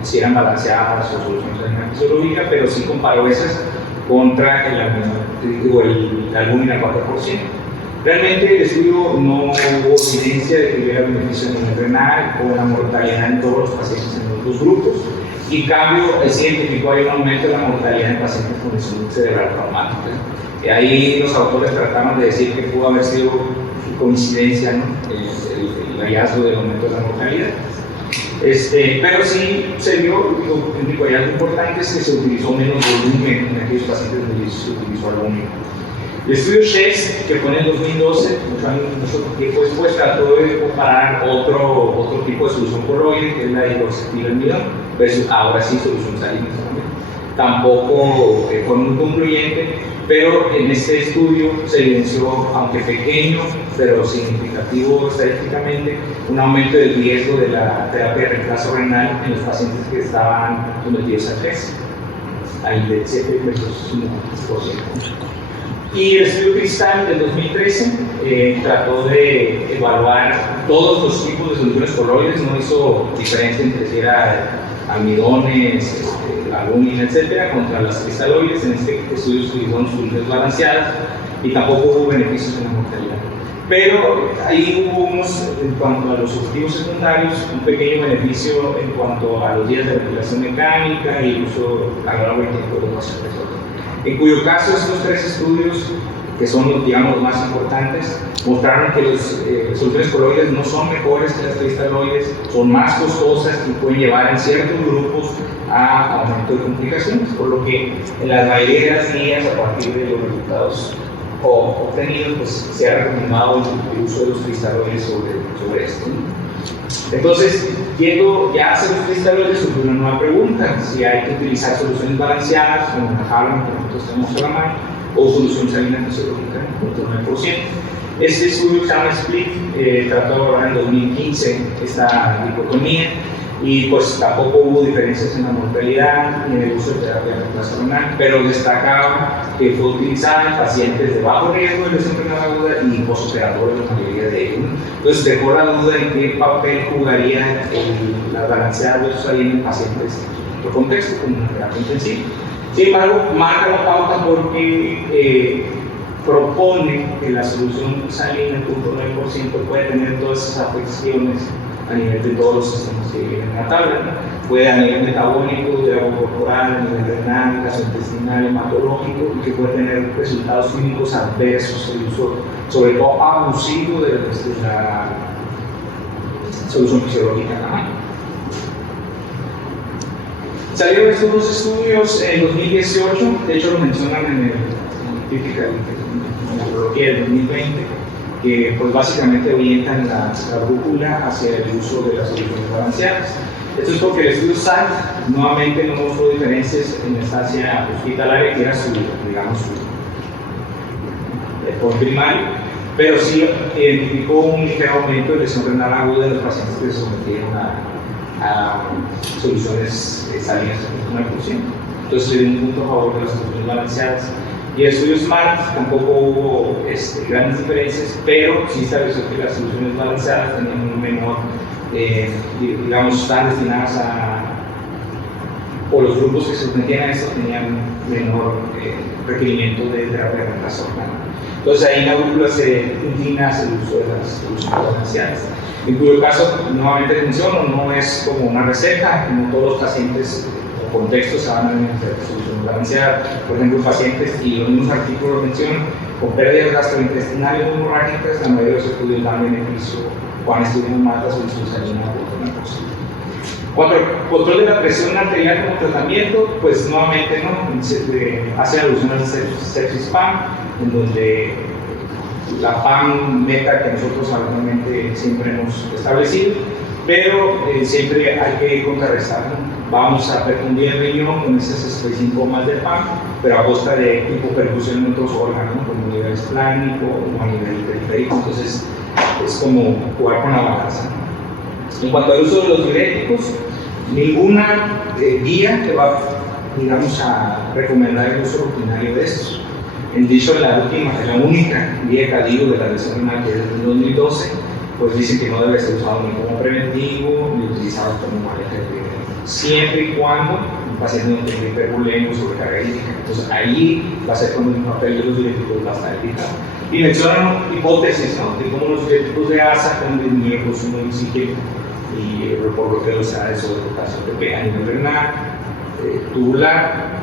si eran balanceadas o soluciones fisiológicas, pero sí comparó esas contra la albúmina 4%. Realmente el estudio no hubo evidencia de que hubiera beneficio en el renal o la mortalidad en todos los pacientes en los dos grupos. Y en cambio, se identificó ahí un aumento de la mortalidad en pacientes con lesión cerebral traumática. Ahí los autores trataron de decir que pudo haber sido coincidencia, ¿no? El hallazgo del aumento de la mortalidad. Pero sí se vio, el único hallazgo importante es que se utilizó menos volumen en aquellos pacientes donde se utilizó albúmina. El estudio SHACE, que fue en el 2012, mucho tiempo después, trató de comparar otro tipo de solución coloide, que es la hidroxietilamida, versus ahora sí solución salina. Tampoco fue muy concluyente, pero en este estudio se evidenció, aunque pequeño, pero significativo estadísticamente, un aumento del riesgo de la terapia de reemplazo renal en los pacientes que estaban sometidos a estrés, al de 7 versus 1%. Y el estudio Cristal del 2013 trató de evaluar todos los tipos de soluciones coloides, no hizo diferencia entre si era almidones, albúmina, etcétera, contra las cristaloides. En este estudio se utilizaron soluciones balanceadas y tampoco hubo beneficios en la mortalidad. Pero ahí hubo en cuanto a los objetivos secundarios, un pequeño beneficio en cuanto a los días de ventilación mecánica y el uso a lo largo del tiempo de los pacientes. En cuyo caso, estos tres estudios, que son los, digamos, más importantes, mostraron que las soluciones coloides no son mejores que las cristaloides, son más costosas y pueden llevar en ciertos grupos a aumento de complicaciones, por lo que en la mayoría de las guías, a partir de los resultados obtenidos, pues se ha recomendado el uso de los cristaloides sobre esto, ¿no? Entonces, yendo ya hacia los cristaloides, surge una nueva pregunta: si hay que utilizar soluciones balanceadas, como la Harlan, que nosotros tenemos a la mano, o solución salina fisiológica, 0.9%. Este estudio, Exam Split, trató de evaluar en 2015 esta dicotomía, y pues tampoco hubo diferencias en la mortalidad ni en el uso de terapia de reemplazo renal, pero destacaba que fue utilizada en pacientes de bajo riesgo de lesión renal aguda y postoperatorio, la mayoría de ellos. Entonces dejó la duda en qué papel jugaría la balanceada versus salina en pacientes en otro contexto, como una terapia intensiva. Sin embargo, marca la pauta porque propone que la solución salina, el 0.9%, puede tener todas esas afecciones a nivel de todos los sistemas que vienen en la tabla, ¿no? Puede a nivel metabólico, de agua corporal, a nivel renal, gastrointestinal, hematológico, y que puede tener resultados clínicos adversos, el uso, sobre todo abusivo de la solución fisiológica. Se Salieron estos dos estudios en 2018, de hecho lo mencionan en el crítica en la prología del 2020, que pues básicamente orientan la brújula hacia el uso de las soluciones balanceadas. Esto es porque el estudio SALT nuevamente no mostró diferencias en la estancia hospitalaria, que era su, digamos, por primario, pero sí identificó un ligero aumento de lesión renal aguda de los pacientes que se sometieron a soluciones salinas en 1%. Entonces, se dio un punto a favor de las soluciones balanceadas. Y el estudio SMART tampoco hubo grandes diferencias, pero sí estableció que las soluciones balanceadas tenían un menor, digamos, están destinadas o los grupos que se sometían a esto tenían menor requerimiento de terapia de reemplazo orgánico. Entonces ahí la brújula se inclina hacia el uso de las soluciones balanceadas, en cuyo caso nuevamente menciono, no es como una receta, no todos los pacientes o contextos se van a beneficiar de soluciones balanceadas. Por ejemplo, pacientes, y los mismos artículos mencionan, con pérdidas gastrointestinales o hemorrágicas, la mayoría de los estudios dan beneficio cuando estudian más la solución salina o otra cosa. Cuanto al control de la presión arterial como tratamiento, pues nuevamente no se hace alusión al sepsis PAM, en donde la PAM meta que nosotros habitualmente siempre hemos establecido, pero siempre hay que contrarrestarlo. Vamos a perfundir el riñón con esas 65 más de PAM, pero a costa de hipoperfusión en otros órganos, como a nivel esplánico o a nivel periférico. Entonces es como jugar con la balanza. En cuanto al uso de los diuréticos, ninguna guía te va, digamos, a recomendar el uso rutinario de estos. En dicho, la última, la única guía CADIO de la lesión renal, que es del 2012, pues dice que no debe ser usado ni como preventivo ni utilizado como manejo de riesgo, siempre y cuando un paciente no tenga hipervolemia o sobrecarga hídrica. Entonces ahí va a ser cuando el papel de los diuréticos va a estar indicado. Y mencionan hipótesis, ¿no?, de cómo los diuréticos de ASA pueden disminuir el consumo de cíclico y por lo que los da de sobrepotasio ATP a nivel renal, tubular,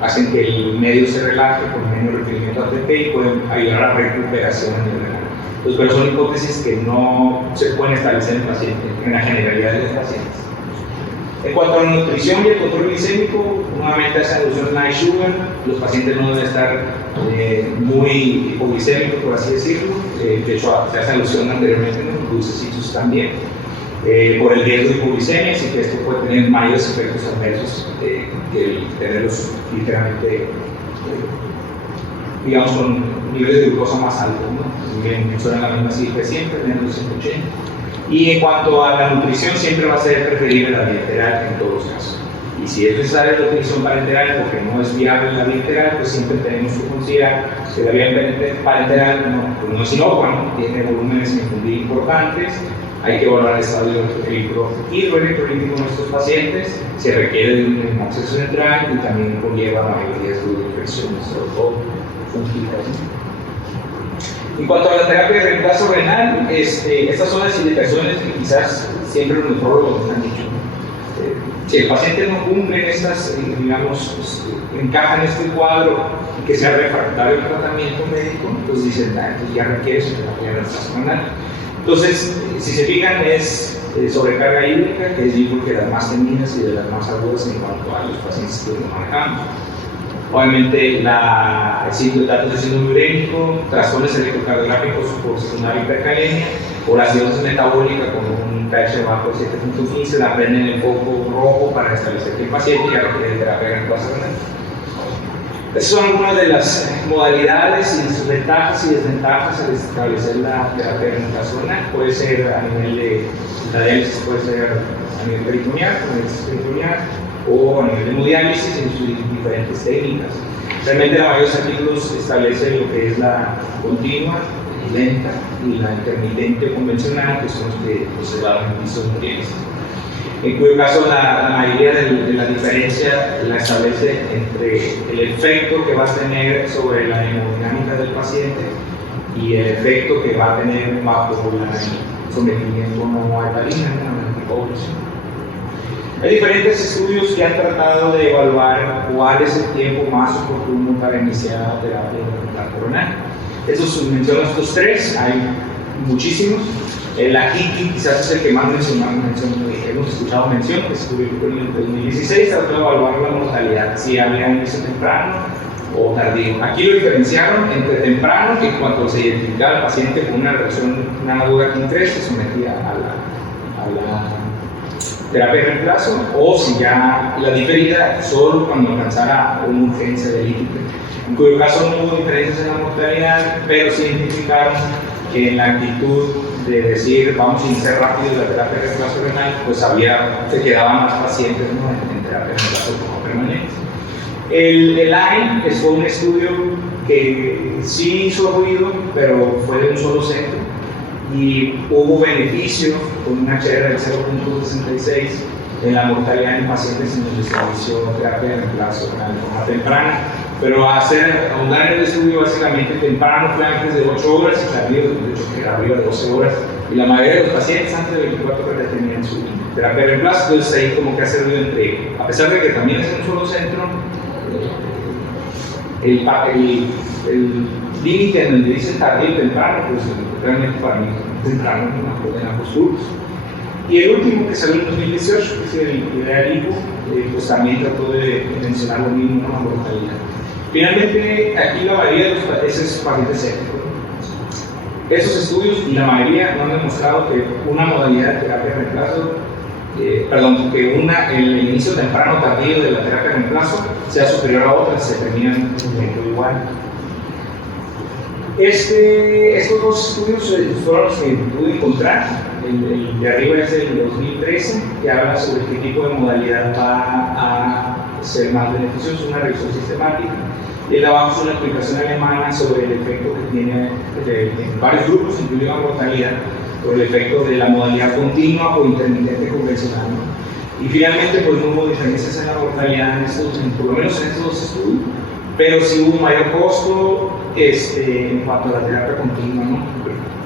hacen que el medio se relaje con menos requerimiento ATP y pueden ayudar a la recuperación a nivel renal. Pues, pero son hipótesis que no se pueden establecer en, en la generalidad de los pacientes. En cuanto a la nutrición y el control glicémico, nuevamente hace alusión a night sugar. Los pacientes no deben estar muy hipoglicémicos, por así decirlo. De hecho, se hace alusión anteriormente en los dulcecitos también. Por el riesgo de hipoglicemia, y que esto puede tener mayores efectos adversos que el tenerlos literalmente, digamos, con niveles de glucosa más altos, ¿no? Mencionan la misma cifra siempre, menos de 180. Y en cuanto a la nutrición, siempre va a ser preferible la bilateral en todos los casos. Y si es necesaria la nutrición parenteral porque no es viable la bilateral, pues siempre tenemos que considerar que la vía parenteral no es inocua, ¿no? Tiene volúmenes de infundir importantes. Hay que evaluar el estado hidroelectrolítico de nuestros pacientes, se requiere de un acceso central y también conlleva mayor riesgo de infecciones, sobre todo fúngicas. En cuanto a la terapia de reemplazo renal, estas son las indicaciones que quizás siempre los nefrólogos nos han dicho. Si el paciente no cumple en estas, digamos, encaja en este cuadro y que sea refractario al tratamiento médico, pues dicen, entonces ya requiere su terapia de reemplazo renal. Entonces, si se fijan, es sobrecarga hídrica, que es yo creo que las más temidas y de las más agudas en cuanto a los pacientes que lo manejamos. Obviamente, el datos de síndrome urémico, trastornos electrocardiográficos por secundaria hipercalemia, o la acidosis metabólica con un KH bajo de 7.15, la prenden en el foco rojo para establecer que el paciente ya requiere terapia de reemplazo renal. Esas son algunas de las modalidades y sus ventajas y desventajas al establecer la terapia de reemplazo renal. Puede ser a nivel de la diálisis, puede ser a nivel peritoneal, o a nivel de hemodiálisis en sus diferentes técnicas. Realmente la mayoría de los artículos establecen lo que es la continua, lenta y la intermitente o convencional, que son los que se dan en pisos murientes. En cuyo caso la mayoría de la diferencia la establece entre el efecto que va a tener sobre la hemodinámica del paciente y el efecto que va a tener bajo el sometimiento no alcalina, la antipoblación. Hay diferentes estudios que han tratado de evaluar cuál es el tiempo más oportuno para iniciar la terapia de reemplazo renal. Menciono estos tres, hay muchísimos. La KITI quizás es el que más hemos escuchado mención, que se publicó en el 2016, trató de evaluar la mortalidad, si había inicio temprano o tardío. Aquí lo diferenciaron entre temprano, que cuando se identificaba al paciente con una reacción, una aguda KIM3, se sometía a la terapia de reemplazo, o si ya la diferida solo cuando alcanzara una urgencia de líquido, en cuyo caso no hubo diferencias en la mortalidad, pero se identificaron que en la actitud de decir vamos a iniciar rápido la terapia de reemplazo renal, pues se quedaban más pacientes, ¿no?, en terapia de reemplazo como permanente. El AIM fue un estudio que sí hizo ruido, pero fue de un solo centro y hubo beneficio con un HR del 0.66 en la mortalidad en pacientes en los que se inició terapia de reemplazo renal de forma temprana. Pero ahondar en el estudio, básicamente temprano fue antes de 8 horas y tardío, de hecho, que era arriba de 12 horas. Y la mayoría de los pacientes antes de 24 horas ya tenían su terapia de reemplazo. Entonces ahí como que ha servido entre, a pesar de que también es en un solo centro, el límite en donde dice tardío y temprano, pues realmente para mí temprano es una cosa en ambos grupos. Y el último que salió en 2018, que es el IDEA-LIPO, pues también trató de mencionar lo mismo, ¿no?, la mortalidad. Finalmente, aquí la mayoría de los pacientes secos. Esos estudios y la mayoría no han demostrado que una modalidad de terapia de reemplazo, que el inicio temprano tardío de la terapia de reemplazo sea superior a otras, se terminan en un momento igual. Estos dos estudios fueron los que pude encontrar. El de arriba es del 2013, que habla sobre qué tipo de modalidad va a ser más beneficioso, una revisión sistemática. Y el de abajo es una explicación alemana sobre el efecto que tiene en varios grupos, incluido la mortalidad, por el efecto de la modalidad continua o intermitente convencional, ¿no? Y finalmente, pues no hubo diferencias en la mortalidad por lo menos en estos dos estudios, pero sí hubo un mayor costo en cuanto a la terapia continua, ¿no?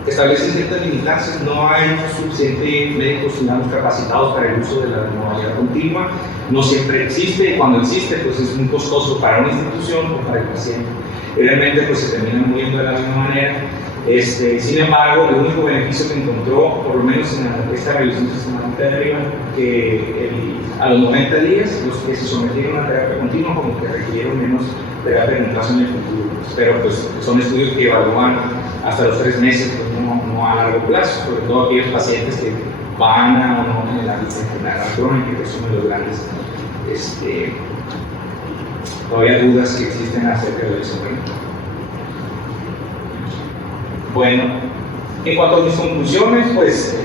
Establecen ciertas limitancias, no hay suficientes médicos, digamos, capacitados para el uso de la modalidad continua, no siempre existe, y cuando existe, pues es muy costoso para una institución o para el paciente. Realmente, pues se termina muriendo de la misma manera. Sin embargo, el único beneficio que encontró, por lo menos en esta revisión sistemática de arriba, que a los 90 días, los que se sometieron a terapia continua, como que requirieron menos terapia de reemplazo en el futuro. Pero pues son estudios que evalúan hasta los 3 meses, pues, no a largo plazo, sobre todo aquellos pacientes que van a o no en la enfermedad crónica, que son los grandes todavía dudas que existen acerca de eso, ¿no? Bueno, en cuanto a mis conclusiones, pues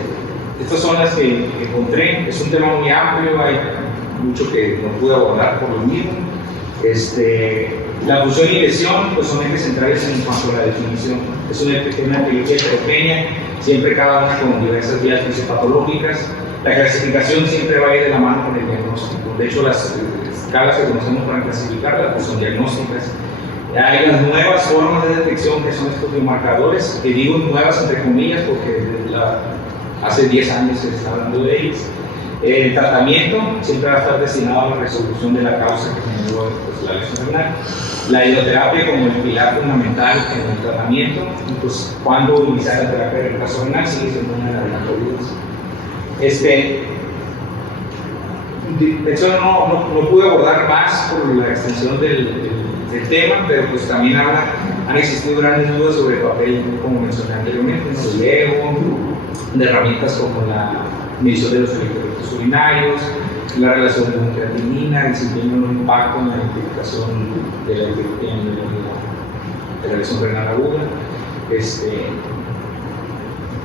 estas son las que encontré. Es un tema muy amplio, hay mucho que no pude abordar por lo mismo. La fusión y lesión, pues son ejes centrales en cuanto a la definición. Es una etiología heterogénea, siempre cada una con diversas vías fisiopatológicas. La clasificación siempre va a ir de la mano con el diagnóstico. De hecho, las escalas que conocemos para clasificarlas pues son diagnósticas. Hay las nuevas formas de detección que son estos biomarcadores, que digo nuevas entre comillas porque hace 10 años se está hablando de ellos. El tratamiento siempre va a estar destinado a la resolución de la causa que generó la lesión renal. La hidroterapia como el pilar fundamental en el tratamiento, y pues cuando iniciar la terapia de reemplazo renal sigue siendo una de las mejores. De hecho no pude abordar más por la extensión del tema, pero pues también han existido grandes dudas sobre el papel, como mencioné anteriormente, del ego, de herramientas como la medición de los electrolitos urinarios, la relación de la creatinina, el desempeño de un impacto en la identificación de la lesión renal aguda,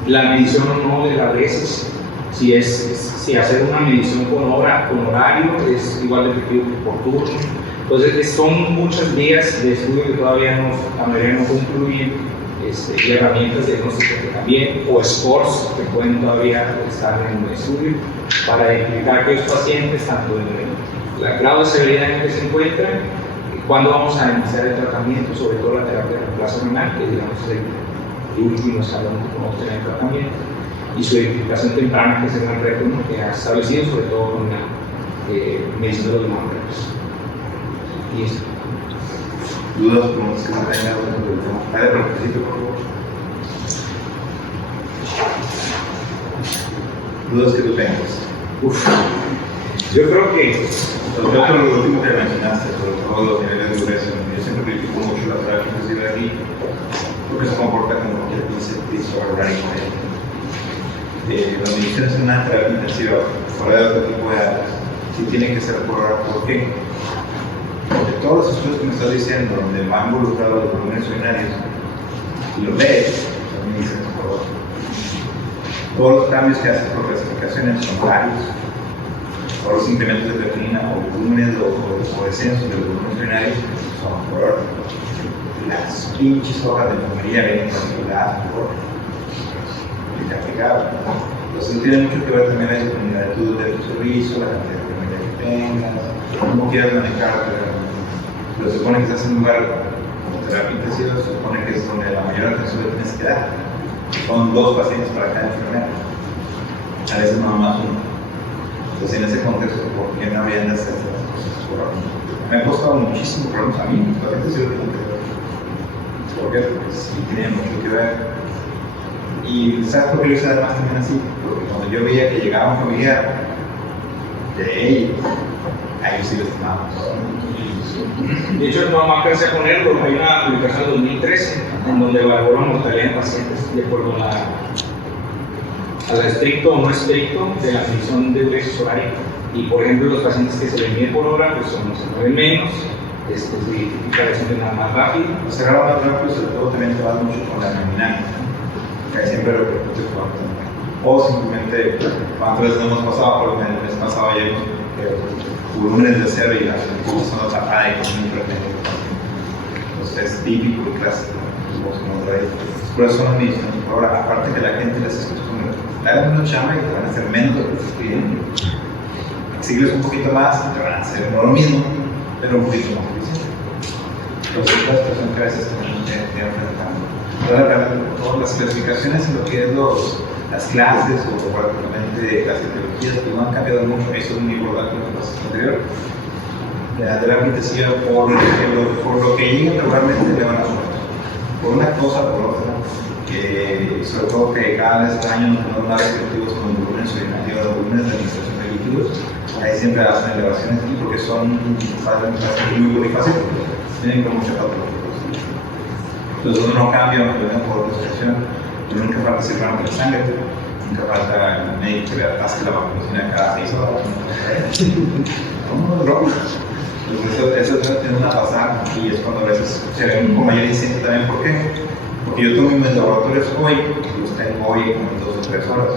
la medición o no de las veces, si hacer una medición con horario es igual de efectivo que por turno. Entonces son muchas vías de estudio que todavía la mayoría no concluyen, y herramientas diagnósticas que también, o scores que pueden todavía estar en el estudio para identificar aquellos pacientes, tanto en el grado de severidad en el que se encuentran, cuándo vamos a iniciar el tratamiento, sobre todo la terapia de reemplazo renal, que digamos es el último escalón que podemos tener en tratamiento, y su identificación temprana, que es el gran reto, ¿no?, que ha establecido, sobre todo con la medición de los demógrafos. Y esto. ¿Dudas con los que no tengan sobre el tema? Por favor. dudas que tú tengas. Yo creo que lo último que mencionaste, sobre todo los niveles de dureza, yo siempre critico mucho la terapia intensiva aquí, porque se comporta como cualquier piso running las mediciones en una terapia intensiva, fuera de otro tipo de áreas, sí tienen que ser por hora. ¿Por qué? Porque todos los estudios que me estás diciendo, donde va involucrado los volúmenes urinarios, y lo lees, también dicen por favor. Todos los cambios que hacen por clasificaciones son varios. Todos los incrementos de creatinina o volúmenes o descensos de los volúmenes urinarios son por hora. Las pinches hojas de enfermería vienen calculadas por hora. Entonces tiene mucho que ver también la disponibilidad de tu servicio, la cantidad de enfermería que tengas, cómo quieras manejarte. Pero se supone que estás en un lugar como terapia intensiva, se supone que es donde la mayor atención le tienes que dar. Son 2 pacientes para cada enfermera, a veces no más uno. Entonces en ese contexto, ¿por qué no habrían de hacer las cosas por ahora? Me ha costado muchísimo problemas a mí, los pacientes sí lo tienen que ver. ¿Por qué? Porque sí tienen mucho que ver. Y ¿sabes por qué lo hice además también así? Porque cuando yo veía que llegaba un familiar de ellos, a ellos sí les tomábamos. De hecho, no me alcancé a ponerlo, hay una publicación de 2013 en donde evaluó la mortalidad en pacientes de acuerdo a la estricto o no estricto de la medición de dureza horaria. Y por ejemplo, los pacientes que se le mide por hora, pues son los que mueven menos, se identifica la gente más rápido. Cerrar más rápido, sobre todo también te vas mucho con la hemodinámica. Que siempre repercute cuánto. O simplemente, cuántas veces no hemos pasado, por el mes pasado ya volúmenes de cero y las impulsos son tapadas y con un hipertensión. Entonces es típico y clásico. Por eso son las mediciones por hora. Aparte que la gente les acostumbra. Hagan una chamba y te van a hacer menos de lo que estás pidiendo. Exigles un poquito más y te van a hacer no lo mismo, pero un poquito más difícil. Entonces es la situación que a veces tenemos que enfrentar. Todas las clasificaciones en lo que es las clases o prácticamente las etiologías que no han cambiado mucho, eso es muy importante en la clase anterior. La terapia intensiva, por lo que lleguen regularmente le van a sumar. Por una cosa o por otra, sobre todo que cada vez al año nos ponemos más restrictivos con los volúmenes urinarios, los volúmenes de administración de líquidos, ahí siempre hacen elevaciones aquí porque son muy polifácicos, tienen con mucha patología. Entonces uno no cambia, aunque venga por respiración, pero nunca falta circulante de sangre, nunca falta el médico que le atasque la vacunación cada 6 horas. ¿Cómo no? Eso tiene una pasada y es cuando a veces se ve con mayor incidencia también. ¿Por qué? Porque yo tomo mis laboratorios hoy y los tengo hoy como en 2 o 3 horas,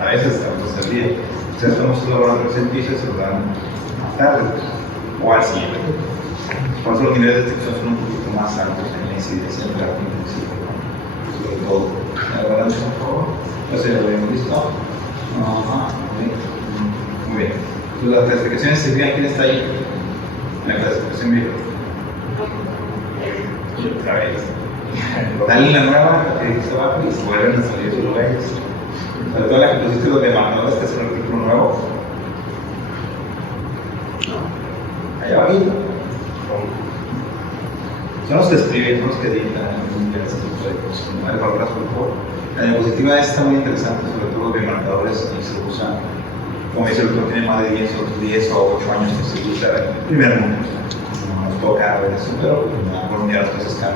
a veces hasta el día. Entonces tenemos los laboratorios en piso y se los dan más tarde o al siguiente. Por eso los niveles de detección son un poquito más altos en la incidencia de terapia intensiva, sobre todo. ¿Ahora por favor? ¿Ya lo habíamos visto? Ajá, muy bien. Entonces, las clasificaciones se fijan quién está ahí. En la clasificación viva. Otra vez. Dale la nueva, que se va y se vuelven a salir sus lugares. Sobre todo la que pusiste los demandadores, que es un artículo nuevo. Allá va bien. Son los que escriben, son los que editan, ese tipo de cosas. Vale, por favor. La diapositiva está muy interesante, sobre todo los biomarcadores y se usan, como dice el doctor, tiene más de 10 o 8 años que se usa el primer mundo. No nos toca ver eso, pero por un día las cosas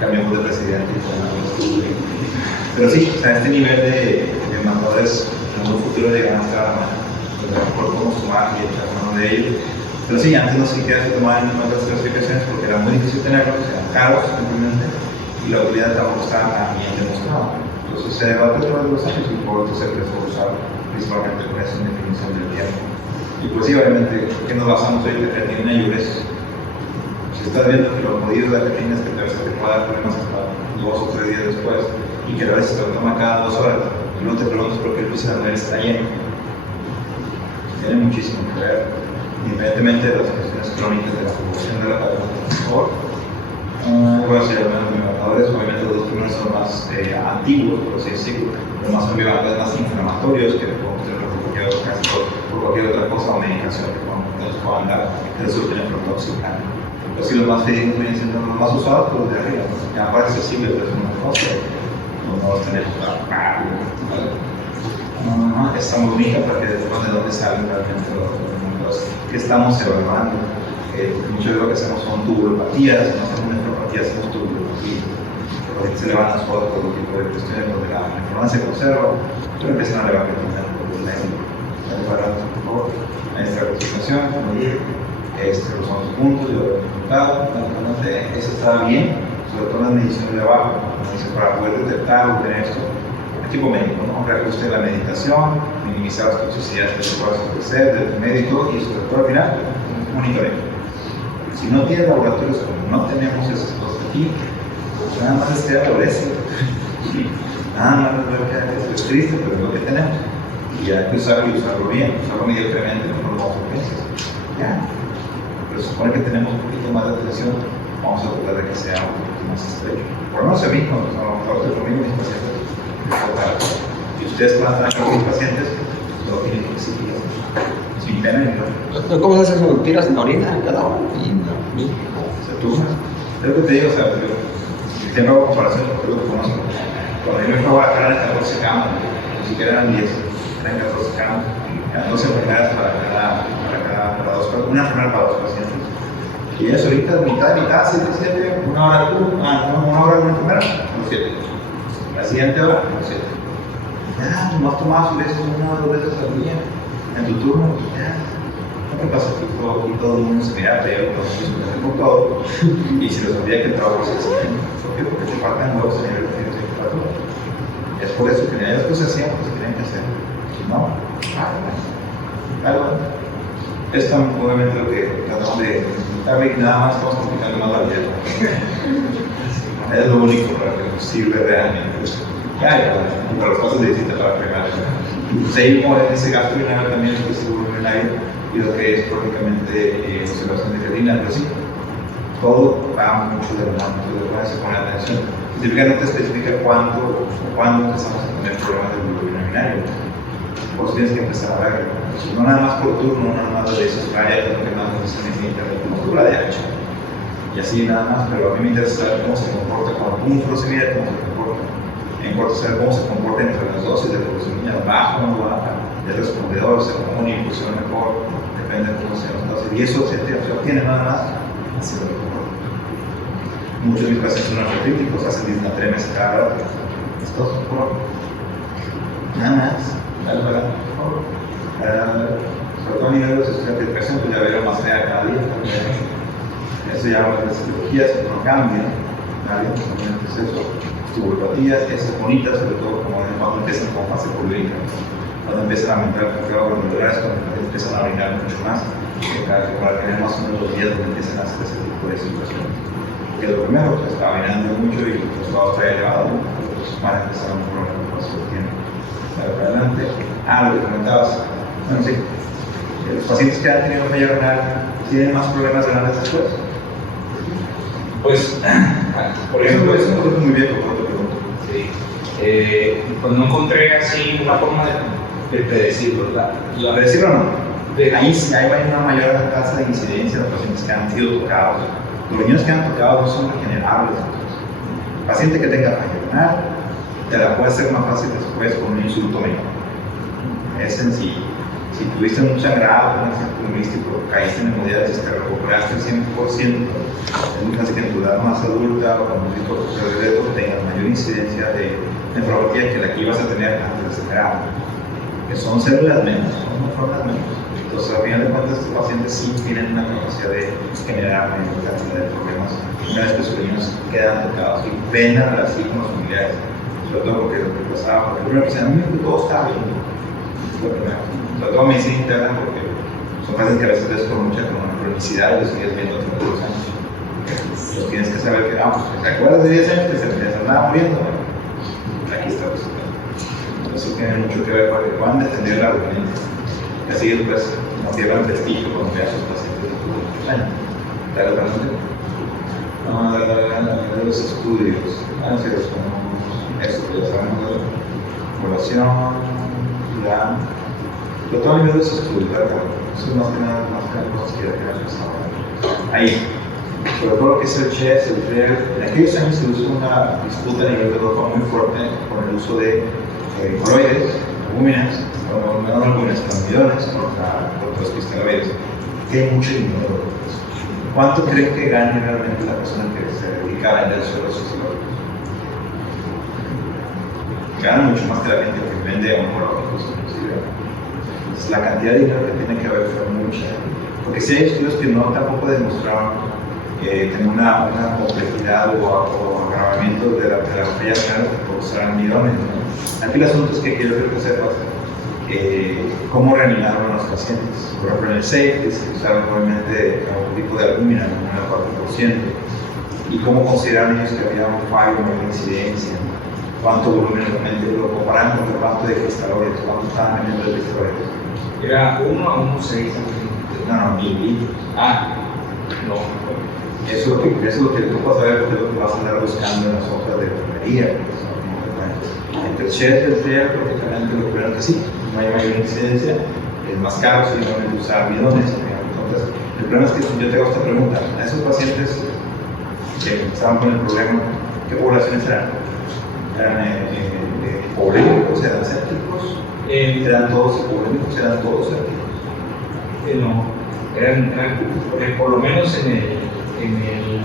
cambiamos de presidente y todo. Pero sí, o sea, este nivel de biomarcadores en un futuro llegarán a estar a mano. A lo mejor podemos tomar y echar mano de ellos. Pero sí, antes no siquiera se tomaban en otras clasificaciones porque era muy difícil tenerlos, eran caros simplemente, y la utilidad tampoco estaba tan bien demostrada. Entonces se debate a través de los años y por eso se empezó a usar principalmente con esa definición del tiempo. Y pues sí, obviamente, ¿qué nos basamos hoy de creatinina y uresis? Si estás viendo que lo jodido de la creatinina es que a veces te puede dar problemas hasta 2 o 3 días después, y que a veces te lo toma cada 2 horas, y no te preguntas por qué el piso de la mujer está lleno. Tiene muchísimo que ver. Independientemente de las cuestiones crónicas de la evolución de la patología. Bueno, si hablamos de biomarcadores, obviamente los 2 primeros son más antiguos, por así decirlo, pero más son biomarcadores más inflamatorios que podemos tener por cualquier otra cosa o medicación que nos puedan dar que resulte nefrotóxica. Pero si los más fidedignos vienen siendo los más usados, pues los de arriba, que me parece accesible, pero es una cosa, no los tenemos para pagar. está muy bonita porque después de dónde salen realmente los que estamos evaluando. Mucho de lo que hacemos son tubulopatías, no hacemos nefropatías, hacemos tubulopatías. Porque se le van las fotos, todo tipo de cuestiones donde la información se conserva, pero empiezan a levantar nuestra cotización, estos son los puntos, yo lo he contado, naturalmente eso estaba bien, sobre todo en las mediciones de abajo, para poder detectar o tener esto, equipo médico, ¿no? Reajuste de la meditación, minimizar las toxicidades que se puedan ofrecer del médico y sobre todo al final, monitoreo. Si no tiene laboratorios, como no tenemos esas cosas aquí, pues nada más es que adolece. Nada más es triste, pero es lo que tenemos. Y hay que usarlo y usarlo bien, usarlo mediocremente, no lo vamos a pensar. Ya. Pero se supone que tenemos un poquito más de atención, vamos a tratar de que sea un poquito más estrecho. Por lo menos a mí, cuando trabajo conmigo, mis pacientes, y ustedes cuando están con mis pacientes, lo tienen que exigir. Sin pena ni nada. ¿Cómo se hace eso? ¿Tiras en la orina cada hora? Se turna. Es lo que te digo, o sea, yo siempre hago comparaciones porque lo conozco. Cuando yo me fui a Guadalajara en 14 camas, ni siquiera eran 10, eran 14 camas, eran 12 enfermeras para dos, una enfermera para dos pacientes. Y ellas ahorita, mitad, 7, 7, una hora tú, una hora una enfermera, los 7. La siguiente hora, los 7. Ya, nomás tomabas una o 2 veces al día, en tu turno, y ya. ¿Qué pasa? Aquí todo el mundo se mira feo, con todo, y se les olvida que el trabajo se exige. ¿Por qué? Porque te faltan nuevos niveles de temperatura. Es por eso que las cosas se hacían porque se tenían que hacer. Si no, algo. Esto obviamente lo que tratamos de intentar ver, nada más estamos complicando más la vida. Es lo único para que nos sirve realmente. Para los pasos de visita para fregar. Seguimos en ese gasto urinario también, que es el urinario, y lo que es prácticamente observación de creatina, pero sí, todo va mucho de la mano, entonces se pone atención. Significa no te especifica cuándo empezamos a tener problemas de bilirrubina urinario. Pues tienes que empezar a ver, no nada más por turno, no nada más de esos áreas, sino que nada más se necesita de cultura de H. Y así nada más, pero a mí me interesa saber cómo se comporta cuando un fluosemida, cómo se comporta. Me importa saber cómo se comporta entre las dosis de fluosemida, baja o no baja, el respondedor, se pone una infusión mejor, depende de cómo se nos. Y eso se obtiene nada más así lo que comporta. Muchos de mis pacientes son artríticos, hacen disnatremes cada rato. Estos, por favor. Nada más. Sobre todo a nivel de la aplicación, pues ya veremos más allá cada día. Eso ya va a las cirugías, no cambia. Entonces eso, tubulopatías, esas bonitas, sobre todo cuando empiezan con fase polírica. Cuando empiezan a aumentar el cacao glandulares, cuando empiezan a orinar mucho más, para tener más o menos los días donde empiezan a hacer ese tipo de situaciones. Que lo primero, pues está orinando mucho y los lados trae elevado, pues van a empezar a mejorar la ocupación que tienen. Para adelante. Lo que comentabas. Bueno, sí. Los pacientes que han tenido falla renal tienen más problemas renales después. Pues, por ejemplo, eso es muy bien, por te pregunto. Sí. Pues no encontré así una forma de predecirlo, ¿verdad? ¿Predecirlo o no? Ahí hay una mayor tasa de incidencia de pacientes que han sido tocados. Los riñones que han tocado no son regenerables. El paciente que tenga falla renal, te la puede hacer más fácil después con un insulto médico. Es sencillo. Si tuviste un sangrado, un accidente místico, caíste en hemodiálisis, te recuperaste al 100%, es muy fácil que en tu edad más adulta o con un tipo de tengas mayor incidencia de nefropatía que la que ibas a tener antes de sangrado. Que son células menos, son neuronas menos. Entonces, al final de cuentas, estos pacientes sí tienen una capacidad de generar mayor cantidad de problemas una vez que sus riñones quedan tocados y venan así con los familiares. Sobre todo porque lo que pasaba, porque primero que a mí todo está bien. Sobre todo medicina interna, porque son pacientes que a veces ves con mucha cronicidad y los sigues viendo a 32 años. Los tienes que saber que, ¿te acuerdas de 10 años que se andaba muriendo? Bueno, aquí está el resultado. Eso tiene mucho que ver para que puedan defender la argumento. Y así después no pierdan prestigio cuando vean a sus pacientes de muchos años. Dale para adelante. Vamos a dar los estudios. Así es como eso que ya sabemos de la población. Pero todo el nivel de sus estudios, ¿verdad? Eso es más que nada cosas que ya pasado. Ahí, sobre todo lo que es el chess, el trail, en aquellos años se usó una disputa a nivel de Europa muy fuerte con el uso de coloides, albúminas, no albúminas, almidones contra los cristaloides, que hay mucho dinero. ¿Cuánto creen que gane realmente la persona que se dedica a vender suelos fisiológicos? Gana mucho más que la gente que vende oncológicos, inclusive. Entonces, la cantidad de dinero que tiene que haber fue mucha. Porque si hay estudios que no tampoco demostraron tener una complejidad o agravamiento de la falla renal por usar almidones, ¿no? Aquí el asunto es que quiero que sepas cómo reanimaron a los pacientes. Por ejemplo, en el SAFE se usaron probablemente algún tipo de albúmina, un 4%, y cómo consideraron ellos que había un fallo, una incidencia, cuánto volumen realmente lo comparan con cuánto de cristaloides, cuánto estaban vendiendo de cristaloides. Era 1 a 1,6. No, mililitros. No. Eso es lo que tú vas a ver, porque es lo que vas a andar buscando en las hojas de enfermería. Entre el SHED y el TEA, prácticamente lo que sí, no hay mayor incidencia, es más caro si no usar bidones. Entonces, el problema es que yo te hago esta pregunta: a esos pacientes que estaban con el problema, ¿qué poblaciones eran? ¿Eran hipovolémicos? ¿Eran sépticos? ¿Eran todos hipovolémicos? ¿Eran todos sépticos? No, eran por lo menos en el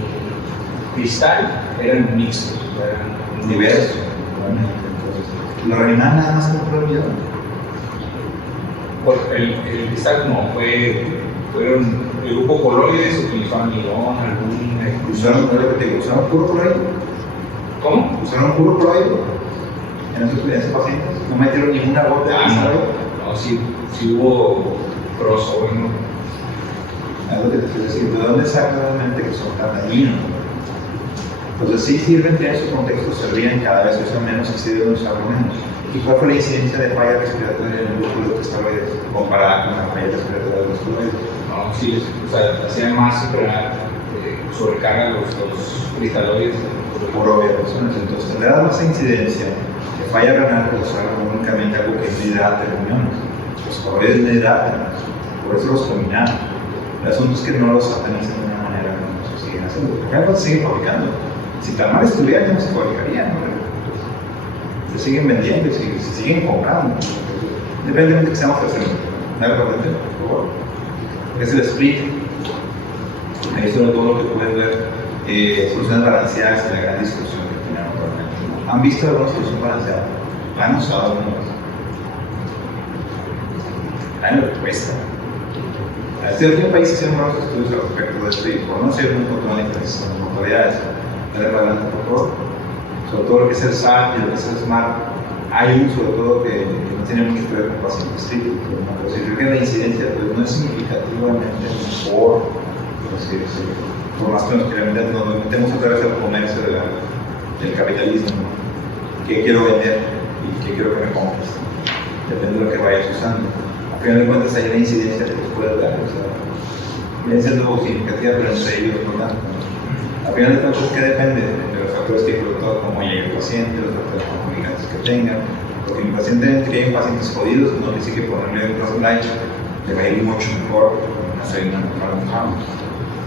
cristal eran mixtos, eran diversos. ¿Lo reanimaban nada más con prueba bidón? El cristal no, fueron el grupo coloides, utilizó almidón, ¿Usaron puro coloide? ¿Cómo? ¿Usaron puro coloide en esos pacientes? ¿No metieron ninguna gota de cristal? No, sí hubo crossover, ¿no? Es lo que te quiero decir, ¿de dónde sacan realmente que son tan dañinos? Entonces sí sirven que en esos contextos servían, cada vez usan menos y se deben usar menos. ¿Y cuál fue la incidencia de falla respiratoria en el grupo de cristaloides comparada con la falla respiratoria de los cristaloides? No, sí, hacían más sobrecarga los cristaloides. Por obvias razones. Entonces tendrá más incidencia de falla renal que usar únicamente algo que no hidrate riñones. Los cristaloides no hidratan, por eso los combinamos. El asunto es que no los satanizan de una manera como se siguen haciendo. Porque algo se sigue fabricando. Si tan mal estuviera, ya no se fabricaría, ¿no? Se siguen vendiendo y se siguen comprando. Depende de lo que estamos haciendo. ¿Me por favor? Es el split. Ahí sobre todo lo que pueden ver, soluciones balanceadas y la gran discusión que tenemos actualmente. ¿Han visto alguna solución balanceada? ¿La han usado alguna vez? ¿Saben lo que cuesta? Este último país hicieron varios estudios al respecto de esto y por no ser un montón de diferencias en las autoridades, dale para adelante por favor. Sobre todo lo que es el SAT y lo que es el SMART, hay un sobre todo que no tiene mucho que ver con pacientes críticos, ¿no? Pero si creo que la incidencia pues, no es significativamente mejor, por más que nos metemos otra vez al comercio del capitalismo, ¿no? ¿Qué quiero vender y qué quiero que me compres? Depende de lo que vayas usando. A final de cuentas hay una incidencia que te puede dar, o sea, viene siendo significativa, pero entre ellos no tanto. A final de cuentas, ¿qué depende? De los factores que todo, cómo llegue el paciente, los factores comunicantes que tenga. Porque mi paciente, que hay pacientes jodidos, no quiere decir que ponerle un cross-light le va a ir mucho mejor que una célula natural.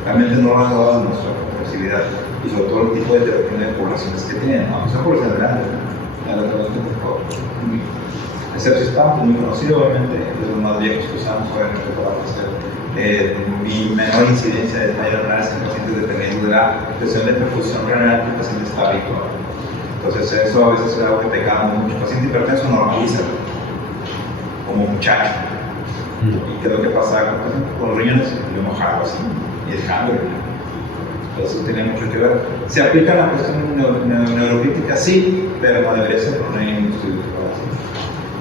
Realmente no lo ha dado nuestra posibilidad y sobre todo el tipo de heterogeneidad de poblaciones que tienen. No, son poblaciones grandes, por favor. El sepsis-PAM es muy conocido, obviamente, es de los más viejos que usamos obviamente para hacer mi menor incidencia de falla renal en pacientes dependiendo de la presión de perfusión renal que el paciente está rico. Entonces eso a veces es algo que pecamos mucho. El paciente hipertenso normaliza como muchacho. ¿Y qué es lo que pasa con los riñones? Yo mojado así y es hambre. Eso tiene mucho que ver. ¿Se aplica la cuestión neurocrítica? Sí, pero no debería ser, no hay ningún estudio para eso.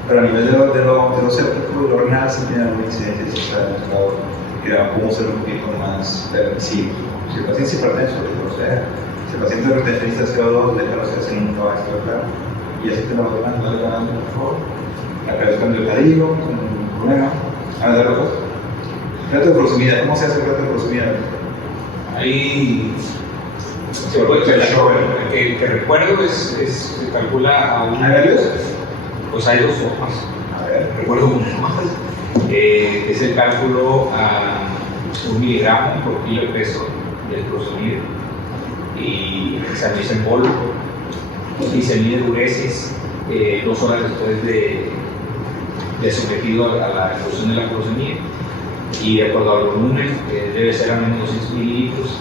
Pero a nivel de lo séptico y lo renal sí tiene alguna incidencia y se está demostrado que cómo ser un poquito más permisivo. Si el paciente es hipertenso, déjalo ser. Si el paciente es retencionista CO2, déjalo ser, si nunca va a explotar. Y así te lo voy ganando, por favor. Acá es cambio de cadillo, sin ningún problema. A ver, otra cosa. Reto de proximidad. ¿Cómo se hace el reto de proximidad? Ahí que recuerdo se calcula a un. ¿Hay varios? Pues hay dos formas. A ver. Recuerdo una más. Es el cálculo a 1 miligramo por kilo de peso del prosomid y se analiza en polvo y se mide duresis 2 horas después de sometido a la evolución de la furosemida y de acuerdo al volumen, que debe ser al menos 200 mililitros.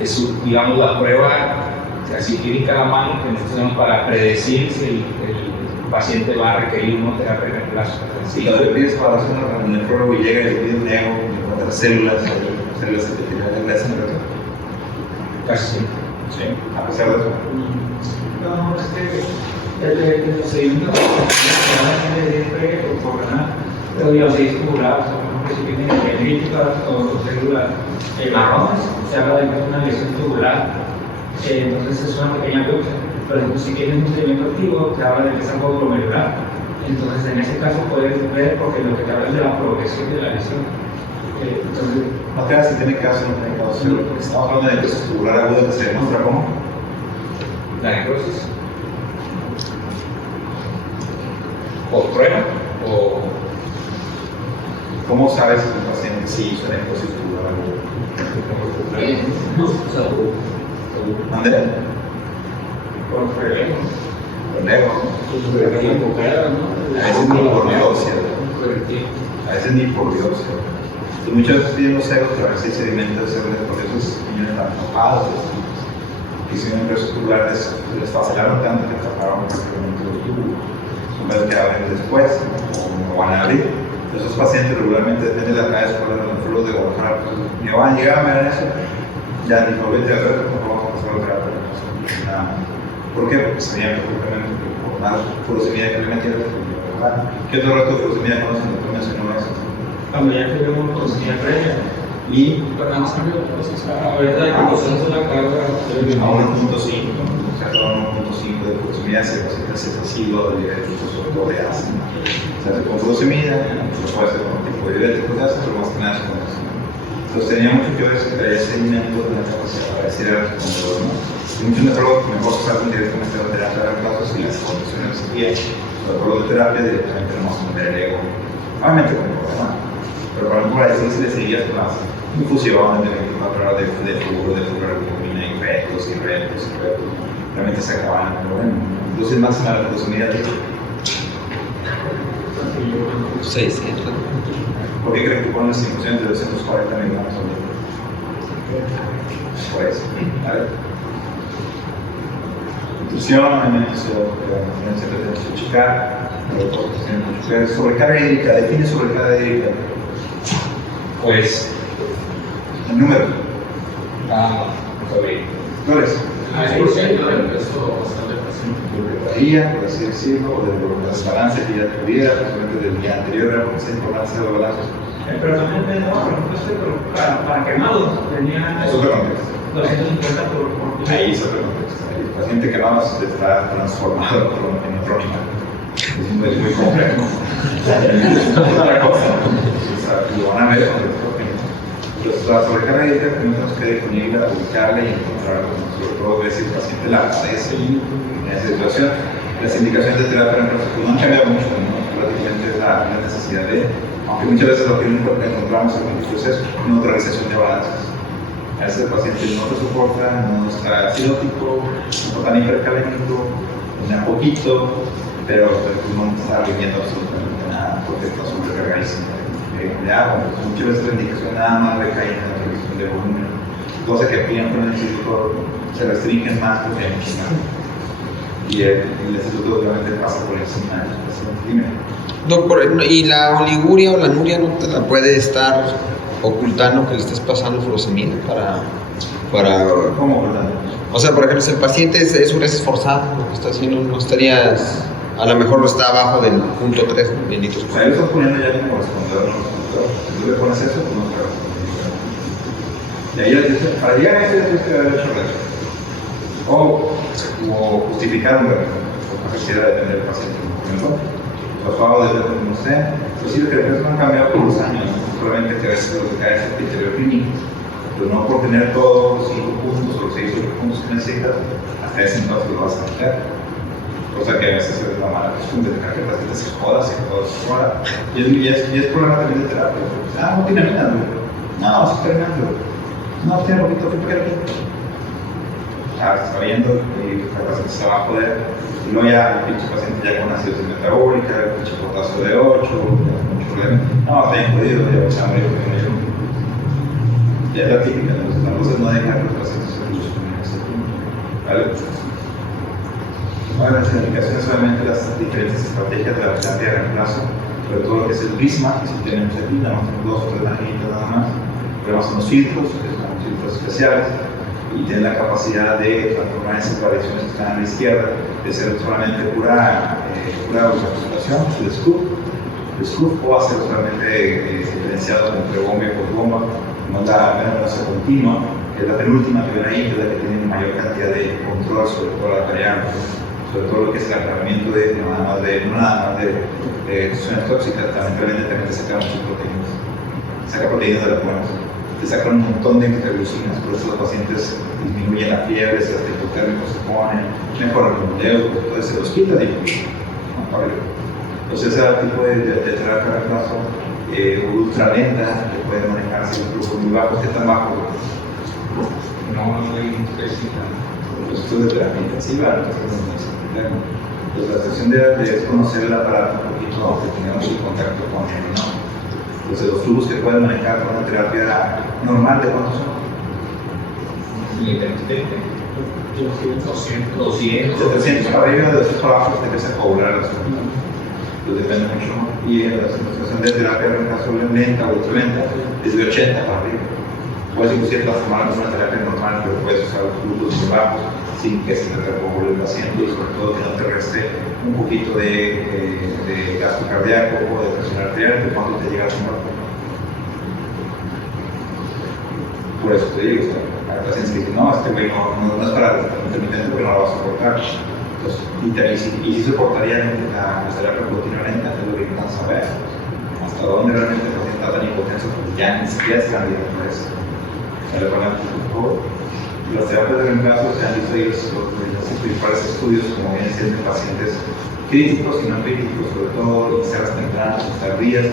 Es, digamos, la prueba así clínica a la mano que nosotros tenemos para predecir si el paciente va a requerir una terapia de reemplazo. Si lo pides para hacer un nefrólogo y llega y le pide un ego, encuentra células epiteliales, ¿le hacen reto? Casi sí. Sí, a pesar de eso. No, es que el procedimiento de pero digamos, si es tubular, por ejemplo, si tienen epilípticas o células marrones, se habla de que es una lesión tubular, entonces es una pequeña biopsia. Por ejemplo, si tienes un sedimento activo, se habla de que es algo glomerular. Entonces, en ese caso puedes ver, porque lo que te habla es de la progresión de la lesión. Entonces, no te hagas si tiene caso o no tiene caso, porque estamos hablando de necrosis tubular aguda que se demuestra cómo. La necrosis. ¿O prueba? ¿O cómo sabes si un paciente sí hizo necrosis tubular aguda? ¿Dónde? por relevo. Relevo. A veces ni por biopsia. A veces ni por biopsia. Y muchas veces piden los ceros para ver si hay sedimento de células, por eso esos niños están enojados. Y si una necrosis tubular les facilitaron tanto que taparon prácticamente los tubos. Son veces que abren después, o no van a abrir. Esos pacientes regularmente depende de la cadena escuela de los nefrólogos de Guadalajara. Me van a llegar a ver eso. Ya ni por vete a ver, no vamos a pasar a terapia. ¿Por qué? Porque sabían perfectamente que por más furosemida que le metieron, ¿qué otro reto de furosemida conocen? ¿Tú mencionó eso? Cuando ya tuvimos furosemida previa. Y Pero más cambio de cosas. Ahorita hay que pasar la carga. a 1.5, o sea, a 1.5 de furosemida se hace ácido de diuréticos o de ácido. Se hace con furosemida, se puede hacer con tipo de diuréticos de ácido, pero más que nada con eso. Entonces tenía mucho que ver si traía seguimiento de la capacidad para decir a responder, ¿no? Y muchos nefrólogos que mejor se hacen directamente a la terapia de reemplazo si las condiciones se piden. Los nefrólogos de terapia directamente no vamos a meter el ego. Obviamente con el problema. Pero para ejemplo, a decir si le seguías con las infusiones de 24 horas de fluoralbumina y retos. Realmente se acaban el problema. Entonces máxima la furosemida de 600. ¿por qué creen que ponen las infusiones de 240 miligramos al día? Por eso. ¿Vale? Nutrición, alimentación, siempre tenemos que checar. Sobrecarga hídrica, define sobrecarga hídrica. pues El número. sobre ¿Cuál es? Bastante Día, por así decirlo, o de las balanzas que ya tuviera, posiblemente del día anterior, era porque es importante hacer los balances. pero también pensaba, por ejemplo, para quemados tenía Es otro contexto. 250 por Ahí es otro contexto. El paciente que vamos está transformado en crónica. Es muy complejo. Es otra cosa. O sea, lo van a ver cuando les toquen. Entonces, la sobrecarga hídrica tenemos que disponible a ubicarla y encontrarla. Sobre todo ver si el paciente la padece en esa situación. Las indicaciones de terapia en pues, no han cambiado mucho, ¿no? Prácticamente es la necesidad de, aunque muchas veces lo que encontramos en el proceso es neutralización de balances. A veces el paciente no se soporta, no está acidótico, no está tan hipercalémico, un poquito, pero no está viviendo absolutamente nada porque está sobrecargadísimo de agua. Muchas veces la indicación nada más recae en la revisión de volumen, cosa que aquí en el instituto se restringen más porque hay mucho más. Y el instituto obviamente pasa por encima del paciente. Dime. Doctor, ¿y la oliguria o la anuria no te la puede estar ocultando que le estés pasando furosemida para ¿Cómo, verdad? o sea, por ejemplo, si el paciente es un esforzado, lo que está haciendo, no estarías, a lo mejor está abajo del punto 3 mililitros. O sea, lo estás poniendo ya como correspondedor, ¿no? Si tú le pones eso, pues no te corresponde. Y ahí les dice, para llegar a eso, tienes que haber hecho reto. O justificar un reto, por necesidad de tener el paciente. ¿No? Los pagos de no sé, pues sí, que no han cambiado por los años, ¿no? Probablemente que a veces lo que cae es el criterio clínico, pero no por tener todos los 5 puntos o los 6 puntos que necesitas, hasta ese entonces lo vas a meter. Cosa que a veces es la mala costumbre, dejar que el paciente se joda, se joda. Y es problema también de terapia. No tiene nada, no, sí terminando. No, tiene poquito, ¿qué quiero? está viendo y el paciente se va a poder, y luego ya el pinche paciente ya con acidosis metabólica, el pinche potasio de 8, mucho problema. No, está bien jodido, ya el hambre que yo. Ya es la típica, entonces no dejar que los pacientes se consumen en ese punto, ¿vale? Bueno, las indicaciones solamente las diferentes estrategias de la terapia de reemplazo, sobre todo lo que es el prisma, que si tenemos aquí, nada más tenemos 2 o 3 maginitas nada más, pero son los filtros, que son filtros especiales, y tienen la capacidad de transformar esas variaciones que están a la izquierda, de ser solamente pura observación, el scoop, o hacer solamente diferenciado entre bomba y postbomba, no la venosa continua, que es la penúltima que ven ahí, que es la que tiene mayor cantidad de control sobre toda la variable, sobre todo lo que es el aclaramiento de no nada más de sustancias tóxicas, también te saca muchas proteínas, saca proteínas de las buenas, te saca un montón de interleucinas, por eso los pacientes disminuyen la fiebre, se hipotérmicos se ponen, mejoran los modelos, entonces se los quita y no para. Entonces ese tipo de terapia de reemplazo ultra lenta, que puede manejarse en flujos muy bajos. ¿Qué tan bajo? No soy específica. Los estudios de terapia intensiva, pues la sesión de conocer el aparato un poquito, aunque tengamos el contacto con él, ¿no? Entonces los flujos que pueden manejar con una terapia normal, ¿de cuántos son? 200. De 300 para arriba, de 200 para abajo, te empieza a cobrar las cosas. Pues depende mucho. Y en la situación de terapia de reemplazo lenta o ultralenta es de 80 para arriba. Puedes inclusive transformarlo en una terapia normal, pero puedes usar los flujos muy bajos sin que se te repobre el paciente y sobre todo que no te reste un poquito de gasto cardíaco o de presión arterial que cuando te llega a tomar. Por eso te digo, hay pacientes que dicen, no, este güey no es para intermitente porque no lo va a soportar. Entonces, y si soportarían la terapia continua lenta, es lo que intentan saber. Hasta dónde realmente el paciente está tan hipotenso porque ya ni siquiera es candidato a eso. Se le ponen todo. Las terapias de reemplazo se han visto ahí los principales estudios, como vienen siendo pacientes críticos y no críticos, sobre todo iniciadas tempranas o tardías,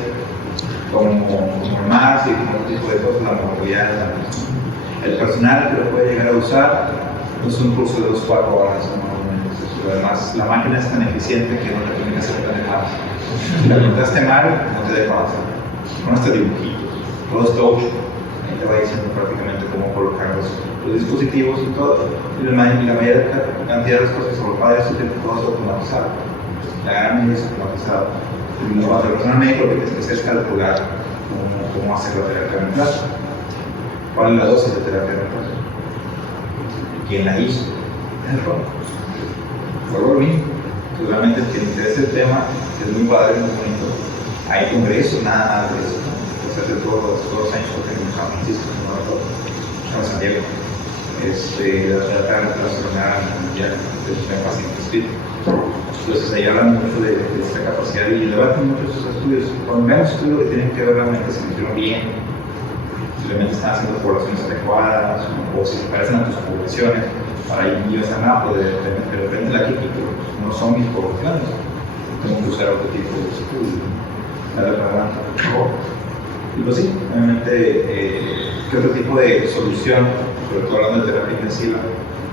como el MAS y como otro tipo de cosas, la movilidad de la misma. El personal que lo puede llegar a usar es un curso de 2-4 horas, además la máquina es tan eficiente que no te tiene que hacer tan mal. Si la contaste mal, no te deja avanzar. No este dibujito, todo es touch, ahí te va diciendo prácticamente cómo colocar los dispositivos y todo. Y la mayor cantidad de las cosas sobre padres es todo automatizado. La gran mayoría es automatizado. La persona médica lo que tienes que hacer es calcular cómo hacer la terapia de reemplazo. ¿Cuál es la dosis de terapia de reemplazo? ¿Quién la hizo? Es el rol. Vuelvo lo mismo. Entonces, realmente el que le interesa el tema es muy padre, muy bonito. Hay congresos, nada de eso. Se hace todos los años porque en San Francisco, en San Diego. La terapia de reemplazo mundial de pacientes críticos. Entonces ahí hablan mucho de esta capacidad y debatan mucho esos estudios. Cuando vean estudios que tienen que ver realmente si lo hicieron bien, si realmente están haciendo poblaciones adecuadas o si se parecen a tus poblaciones, para ahí ibas a nada, pues de repente la química no son mis poblaciones, tengo que usar otro tipo de estudios. Darle para adelante. Y pues sí, obviamente, ¿qué otro tipo de solución, sobre todo hablando de terapia intensiva,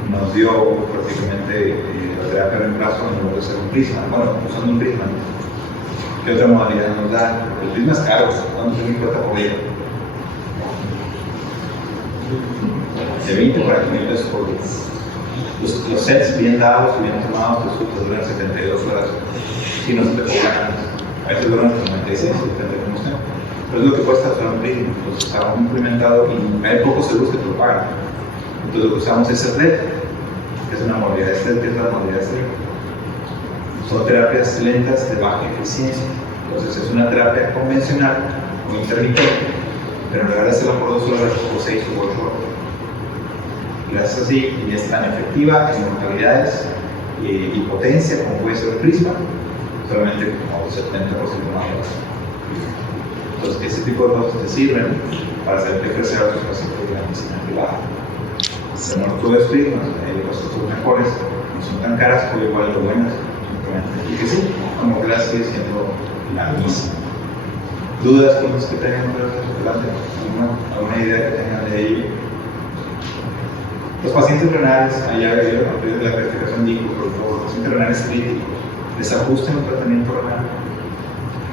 nos dio prácticamente la terapia de reemplazo en lugar de ser un prisma? Bueno, usando un prisma, ¿qué otra modalidad nos da? El prisma es caro, ¿cuánto se me cuesta por ella? De 20 para 500 pesos por día. Los sets bien dados y bien tomados duran 72 horas. Si no se te cobran, a veces duran 96, depende de cómo estén. Pero es lo que cuesta usar un prisma. Entonces está implementado y hay pocos seguros que te lo pagan. Entonces lo que usamos es el RED, que es una modalidad de STED, que es la modalidad de STED. Son terapias lentas de baja eficiencia. Entonces es una terapia convencional o intermitente, pero en lugar de hacerla por 2 horas, por 6 u 8 horas. Gracias así, y es tan efectiva en mortalidades y potencia como puede ser el prisma, solamente como 70% más bajo. Entonces, ese tipo de cosas te sirven para hacer crecer a tus pacientes de la medicina privada. Pero todo es prismas, los costos mejores, no son tan caras, pero igual de buenas. Y que sí, como que sigue siendo la misma. ¿Dudas con los que tengan adelante? ¿Alguna idea que tengan de ello? Los pacientes renales, allá a partir de la clasificación dijo, por favor, los pacientes renales críticos, les ajustan el tratamiento renal,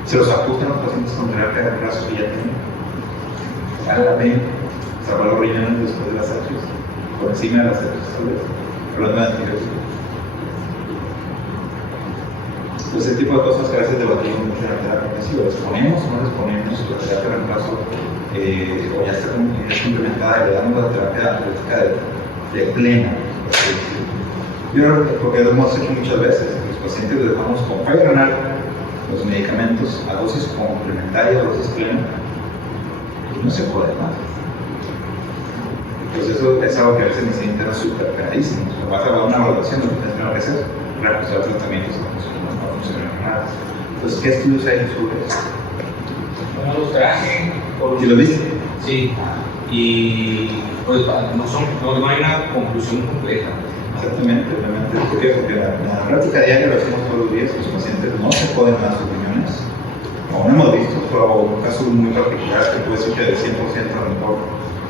se los ajustan a los pacientes con terapia de reemplazo que ya tienen. Vale la pena salvar los riñones después de las sepsis, por encima de las sepsis, tal vez, hablando de antibióticos. Pues ese tipo de cosas que a veces debatimos mucho en la terapia intensiva, ¿les ponemos o no les ponemos la terapia de reemplazo? O ya está implementada y le damos la terapia analítica de plena. Yo lo que hemos hecho muchas veces, los pacientes les damos con fallo renal los medicamentos a dosis complementaria, a dosis plena, y no se puede más. Pues eso es algo que a veces necesita súper pegadísimo. O vas a dar una evaluación, lo que tienes que hacer, reajustar tratamientos que no funcionan nada. Entonces, ¿qué estudios hay sobre eso? Bueno, los traje. ¿Y lo viste? Sí. Y pues no hay una conclusión completa. Exactamente, realmente. ¿Por qué? Porque la práctica diaria lo hacemos todos los días, los pacientes no se pueden dar sus riñones. Como hemos visto, o un caso muy particular que puede ser que del 100% a lo mejor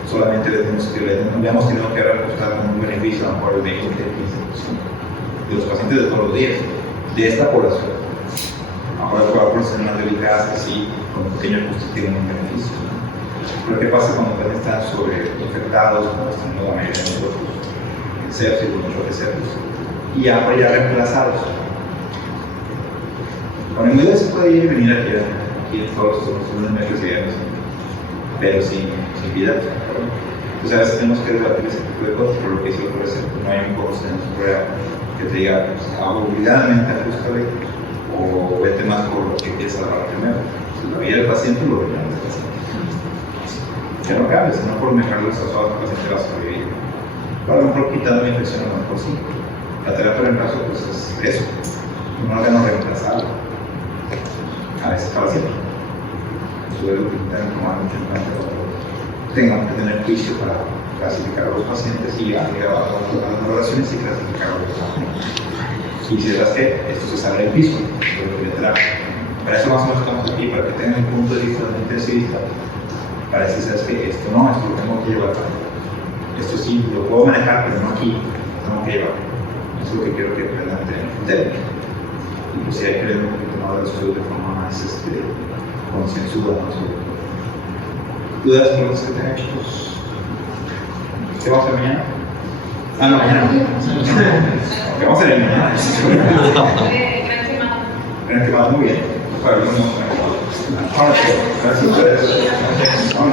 solamente le hemos tenido que reajustar con un beneficio a lo mejor del 20 15% de los pacientes de todos los días, de esta población. Ahora por ser más delicadas, así, con un pequeño ajuste tienen un beneficio. Pero ¿qué pasa cuando también están sobreinfectados, como están la mayoría de nosotros? Sepsis, muchos de sepsis, y ya reemplazados. Con inmunidad se puede ir y venir aquí en todos los meses y años, pero sin vida. Entonces a veces tenemos que debatir ese tipo de cosas, por lo que hizo por eso, no hay un consenso real que te diga, pues, obligadamente ajustale o vete más por lo que quieres salvar primero. La vida del paciente lo riñones del paciente. Ya no cabe, sino por mejorar los asados el paciente va a sobrevivir. A lo mejor quitando la infección, a lo mejor sí. La terapia de reemplazo pues es eso, un órgano reemplazable, a veces para siempre. Eso es lo que tenemos que tomar mucho en cuenta cuando tengamos que tener juicio para clasificar a los pacientes y agregar a las valoraciones y clasificar a los pacientes. Y si es que esto se sale del piso, para eso más o menos estamos aquí, para que tengan el punto de vista del intensivista, para decir, ¿sabes qué? Esto no, esto lo tengo que llevar para esto sí, lo puedo manejar, pero no aquí, lo tengo que llevar. Eso es lo que quiero que aprendan a tener en técnica. Y pues si hay que ver un poquito más de los estudios de forma más concienzuda, ¿no? ¿Dudas por las que tengan, chicos? ¿Qué vamos a hacer mañana? Ah, no, mañana no. ¿Qué vamos a hacer mañana? Gran quemado, muy bien. Para algunos, gracias. Gracias.